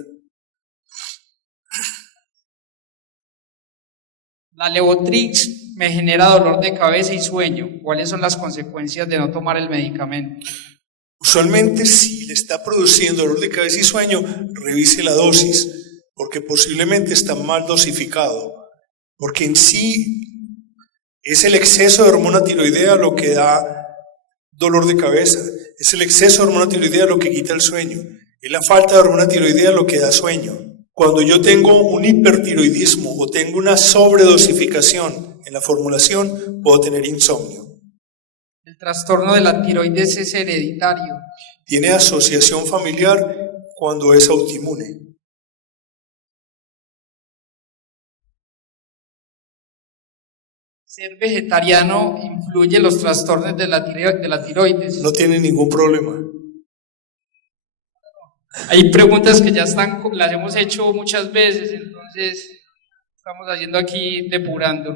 La Levotrix me genera dolor de cabeza y sueño. ¿Cuáles son las consecuencias de no tomar el medicamento? Usualmente, si le está produciendo dolor de cabeza y sueño, revise la dosis, porque posiblemente está mal dosificado. Porque en sí es el exceso de hormona tiroidea lo que da dolor de cabeza. Es el exceso de hormona tiroidea lo que quita el sueño. Es la falta de hormona tiroidea lo que da sueño. Cuando yo tengo un hipertiroidismo o tengo una sobredosificación en la formulación, puedo tener insomnio. El trastorno de la tiroides es hereditario. Tiene asociación familiar cuando es autoinmune. ¿Ser vegetariano influye en los trastornos de la tiroides? No tiene ningún problema. Hay preguntas que ya están, las hemos hecho muchas veces, entonces estamos haciendo aquí depurando.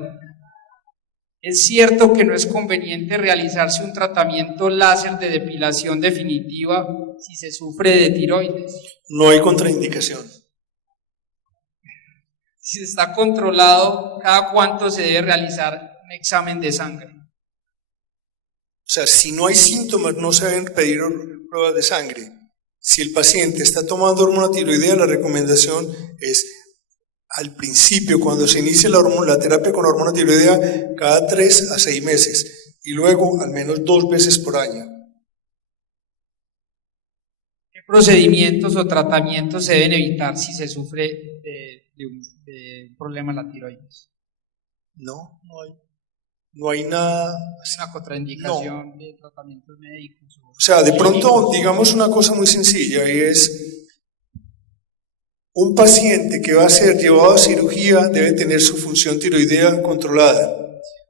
¿Es cierto que no es conveniente realizarse un tratamiento láser de depilación definitiva si se sufre de tiroides? No hay contraindicación. Si está controlado, ¿cada cuánto se debe realizar un examen de sangre? O sea, si no hay síntomas, no se deben pedir pruebas de sangre. Si el paciente está tomando hormona tiroidea, la recomendación es al principio, cuando se inicia la terapia con hormona tiroidea, cada 3 a 6 meses y luego al menos 2 veces por año. ¿Qué procedimientos o tratamientos se deben evitar si se sufre de un problema en la tiroides? No hay nada. ¿Una contraindicación de tratamientos médicos? O sea, de pronto, digamos una cosa muy sencilla, y es un paciente que va a ser llevado a cirugía debe tener su función tiroidea controlada.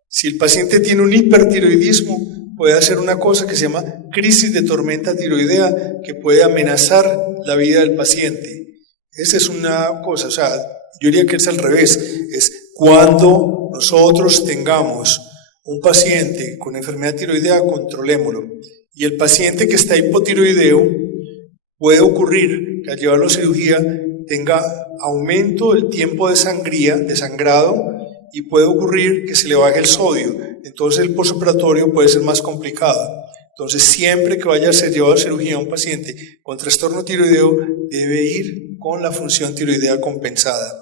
Si el paciente tiene un hipertiroidismo, puede hacer una cosa que se llama crisis de tormenta tiroidea, que puede amenazar la vida del paciente. Esa es una cosa, o sea, yo diría que es al revés, es cuando nosotros tengamos un paciente con enfermedad tiroidea, controlémoslo. Y el paciente que está hipotiroideo, puede ocurrir que al llevarlo a cirugía tenga aumento del tiempo de sangría, de sangrado, y puede ocurrir que se le baje el sodio. Entonces el postoperatorio puede ser más complicado. Entonces siempre que vaya a ser llevado a cirugía un paciente con trastorno tiroideo, debe ir con la función tiroidea compensada.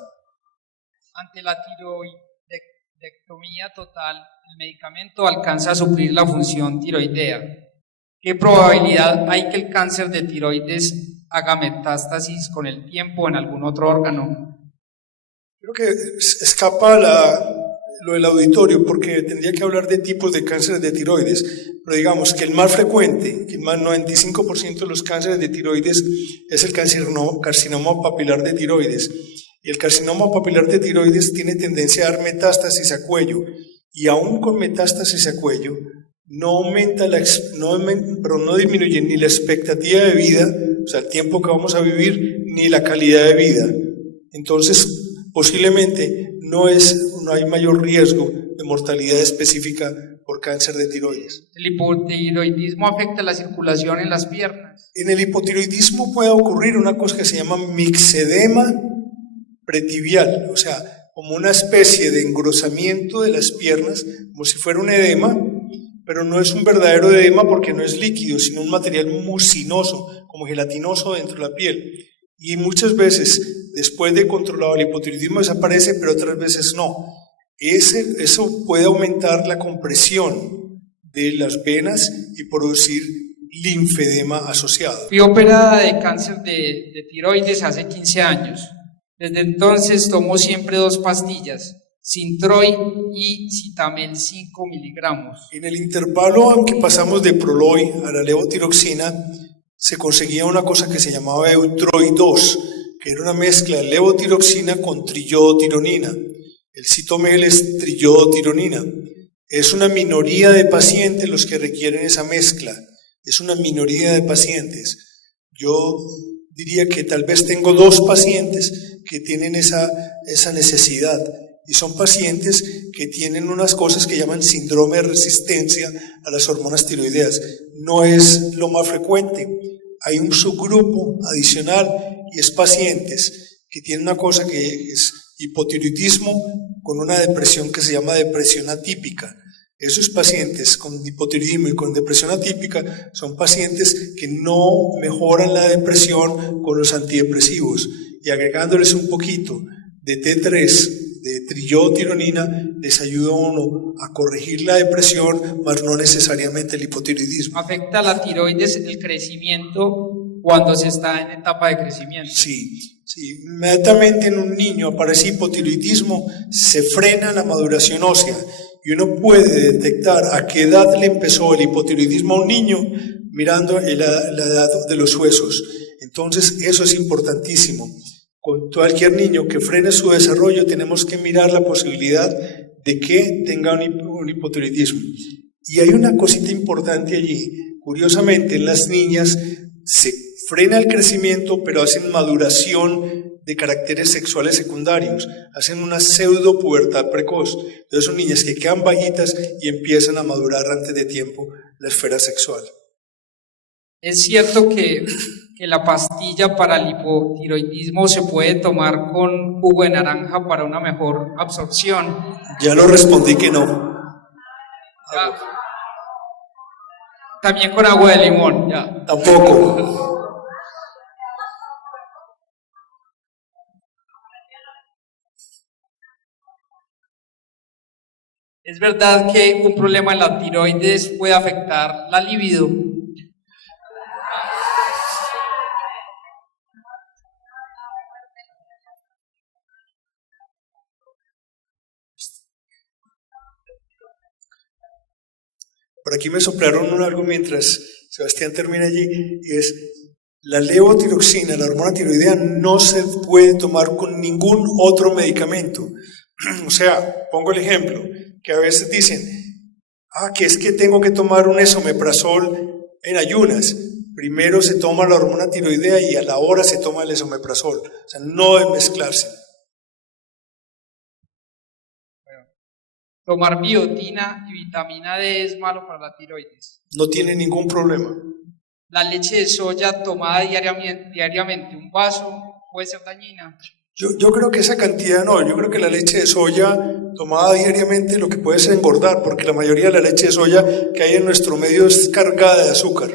Ante la tiroidectomía total, el medicamento alcanza a suplir la función tiroidea. ¿Qué probabilidad hay que el cáncer de tiroides haga metástasis con el tiempo en algún otro órgano? Creo que escapa lo del auditorio, porque tendría que hablar de tipos de cánceres de tiroides, pero digamos que el más frecuente, que el más 95% de los cánceres de tiroides es el carcinoma papilar de tiroides, y el carcinoma papilar de tiroides tiene tendencia a dar metástasis a cuello, y aún con metástasis a cuello, no disminuye ni la expectativa de vida, o sea, el tiempo que vamos a vivir, ni la calidad de vida. Entonces, posiblemente no hay mayor riesgo de mortalidad específica por cáncer de tiroides. ¿El hipotiroidismo afecta la circulación en las piernas? En el hipotiroidismo puede ocurrir una cosa que se llama mixedema pretibial, o sea, como una especie de engrosamiento de las piernas, como si fuera un edema, pero no es un verdadero edema porque no es líquido, sino un material mucinoso, como gelatinoso dentro de la piel. Y muchas veces, después de controlado el hipotiroidismo, desaparece, pero otras veces no. Eso puede aumentar la compresión de las venas y producir linfedema asociado. Fui operada de cáncer de tiroides hace 15 años. Desde entonces tomo siempre 2 pastillas, Synthroid y Citamel 5 miligramos. En el intervalo en que pasamos de Proloy a la levotiroxina, se conseguía una cosa que se llamaba Eutroid 2, que era una mezcla de levotiroxina con triyodotironina. El Citomel es triyodotironina. Es una minoría de pacientes los que requieren esa mezcla. Es una minoría de pacientes. Yo diría que tal vez tengo 2 pacientes que tienen esa necesidad. Y son pacientes que tienen unas cosas que llaman síndrome de resistencia a las hormonas tiroideas. No es lo más frecuente. Hay un subgrupo adicional y es pacientes que tienen una cosa que es hipotiroidismo con una depresión que se llama depresión atípica. Esos pacientes con hipotiroidismo y con depresión atípica son pacientes que no mejoran la depresión con los antidepresivos, y agregándoles un poquito de T3, de triyodotironina, les ayuda a uno a corregir la depresión, mas no necesariamente el hipotiroidismo. ¿Afecta la tiroides el crecimiento cuando se está en etapa de crecimiento? Sí. Inmediatamente en un niño aparece hipotiroidismo, se frena la maduración ósea y uno puede detectar a qué edad le empezó el hipotiroidismo a un niño mirando la edad de los huesos. Entonces eso es importantísimo. Con cualquier niño que frene su desarrollo tenemos que mirar la posibilidad de que tenga un hipotiroidismo. Y hay una cosita importante allí. Curiosamente, en las niñas se frena el crecimiento, pero hacen maduración de caracteres sexuales secundarios, hacen una pseudo pubertad precoz. Entonces son niñas que quedan bajitas y empiezan a madurar antes de tiempo la esfera sexual. ¿Es cierto que la pastilla para el hipotiroidismo se puede tomar con jugo de naranja para una mejor absorción? Ya lo respondí que no. Ya. También con agua de limón, ya. Tampoco. ¿Es verdad que un problema en la tiroides puede afectar la libido? Por aquí me soplaron algo mientras Sebastián termina allí, y es la levotiroxina, la hormona tiroidea, no se puede tomar con ningún otro medicamento. O sea, pongo el ejemplo, que a veces dicen, que es que tengo que tomar un esomeprazol en ayunas. Primero se toma la hormona tiroidea y a la hora se toma el esomeprazol. O sea, no debe mezclarse. ¿Tomar biotina y vitamina D es malo para la tiroides? No tiene ningún problema. ¿La leche de soya tomada diariamente, un vaso, puede ser dañina? Yo creo que esa cantidad no. Yo creo que la leche de soya tomada diariamente lo que puede es engordar, porque la mayoría de la leche de soya que hay en nuestro medio es cargada de azúcar.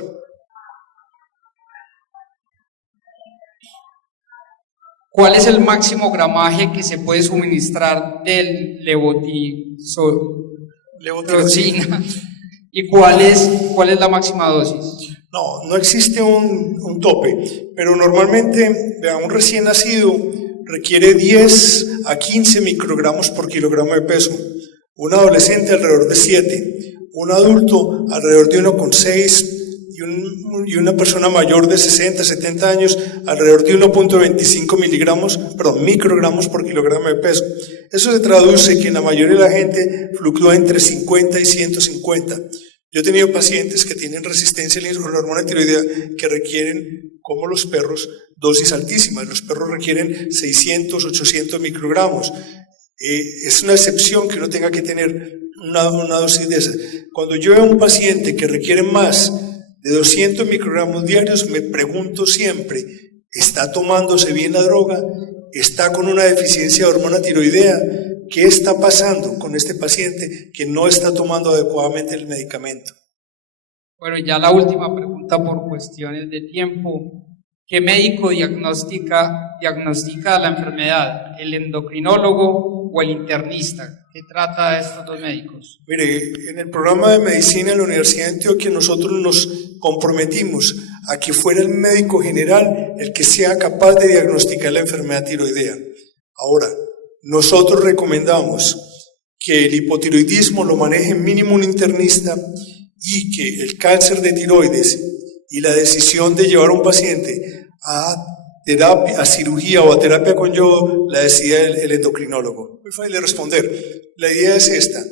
¿Cuál es el máximo gramaje que se puede suministrar del levotiroxina? ¿Y cuál es la máxima dosis? No existe un tope, pero normalmente, un recién nacido requiere 10 a 15 microgramos por kilogramo de peso, un adolescente alrededor de 7, un adulto alrededor de 1,6 y una persona mayor de 60, 70 años alrededor de 1,25 microgramos por kilogramo de peso. Eso se traduce que en la mayoría de la gente fluctúa entre 50 y 150. Yo he tenido pacientes que tienen resistencia a la hormona tiroidea que requieren, como los perros, dosis altísimas. Los perros requieren 600, 800 microgramos. Es una excepción que uno tenga que tener una dosis de esa. Cuando yo veo a un paciente que requiere más de 200 microgramos diarios, me pregunto siempre, ¿está tomándose bien la droga? ¿Está con una deficiencia de hormona tiroidea? ¿Qué está pasando con este paciente que no está tomando adecuadamente el medicamento? Bueno, ya la última pregunta por cuestiones de tiempo. ¿Qué médico diagnostica la enfermedad? ¿El endocrinólogo o el internista? ¿Qué trata de estos dos médicos? Mire, en el programa de medicina en la Universidad de Antioquia nosotros nos comprometimos a que fuera el médico general el que sea capaz de diagnosticar la enfermedad tiroidea. Ahora, nosotros recomendamos que el hipotiroidismo lo maneje mínimo un internista y que el cáncer de tiroides y la decisión de llevar a un paciente a terapia, a cirugía o a terapia con yodo, la decida el endocrinólogo. Muy fácil de responder. La idea es esta.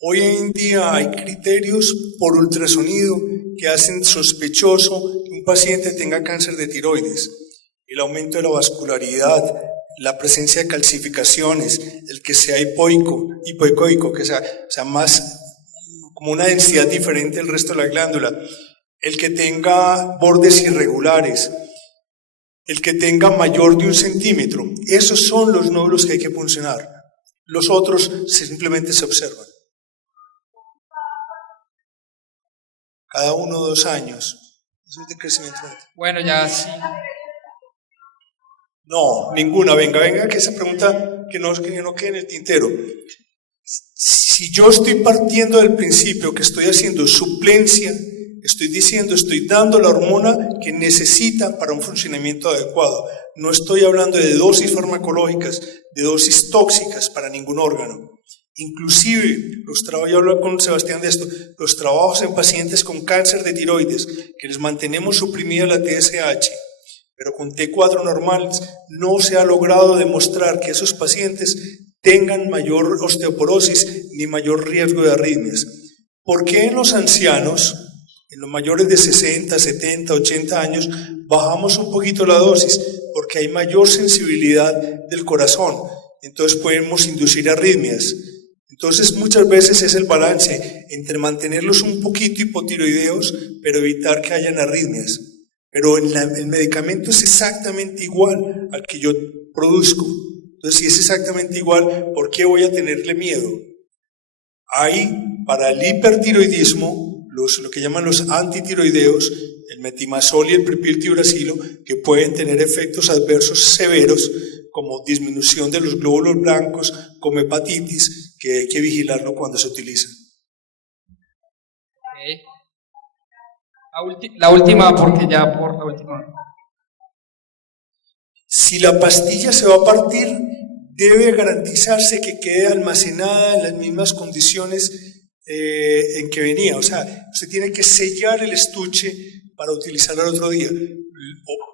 Hoy en día hay criterios por ultrasonido que hacen sospechoso que un paciente tenga cáncer de tiroides. El aumento de la vascularidad, la presencia de calcificaciones, el que sea hipoecoico, que sea más como una densidad diferente del resto de la glándula, el que tenga bordes irregulares, el que tenga mayor de 1 centímetro. Esos son los nódulos que hay que puncionar. Los otros simplemente se observan. Cada 1 o 2 años. Eso es de crecimiento. Bueno, ya sí. No, ninguna. Venga, que esa pregunta que no quede en el tintero. Si yo estoy partiendo del principio que estoy haciendo suplencia, estoy dando la hormona que necesita para un funcionamiento adecuado. No estoy hablando de dosis farmacológicas, de dosis tóxicas para ningún órgano. Inclusive, yo hablo con Sebastián de esto, los trabajos en pacientes con cáncer de tiroides, que les mantenemos suprimida la TSH, pero con T4 normales, no se ha logrado demostrar que esos pacientes tengan mayor osteoporosis ni mayor riesgo de arritmias. ¿Por qué en los ancianos, en los mayores de 60, 70, 80 años, bajamos un poquito la dosis? Porque hay mayor sensibilidad del corazón, entonces podemos inducir arritmias. Entonces muchas veces es el balance entre mantenerlos un poquito hipotiroideos, pero evitar que hayan arritmias. Pero el medicamento es exactamente igual al que yo produzco. Entonces, si es exactamente igual, ¿por qué voy a tenerle miedo? Hay para el hipertiroidismo lo que llaman los antitiroideos, el metimazol y el pripiltiuracilo, que pueden tener efectos adversos severos como disminución de los glóbulos blancos, como hepatitis, que hay que vigilarlo cuando se utiliza. Okay. La última, porque ya por la última. Si la pastilla se va a partir, debe garantizarse que quede almacenada en las mismas condiciones en que venía. O sea, usted tiene que sellar el estuche para utilizarlo al otro día.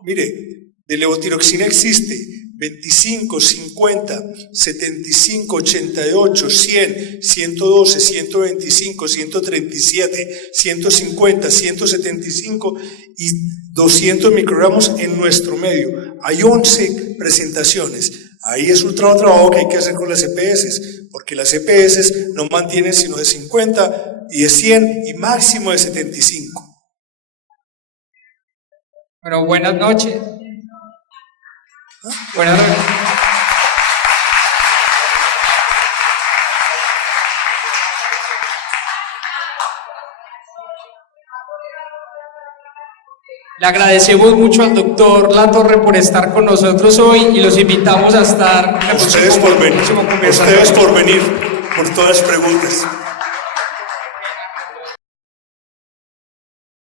Mire, de levotiroxina existe 25, 50, 75, 88, 100, 112, 125, 137, 150, 175 y 200 microgramos en nuestro medio. Hay 11 presentaciones. Ahí es un trabajo que hay que hacer con las EPS, porque las EPS no mantienen sino de 50 y de 100 y máximo de 75. Bueno, buenas noches. Buenas noches. Le agradecemos mucho al doctor Latorre por estar con nosotros hoy y los invitamos a estar en Ustedes por venir, por todas las preguntas.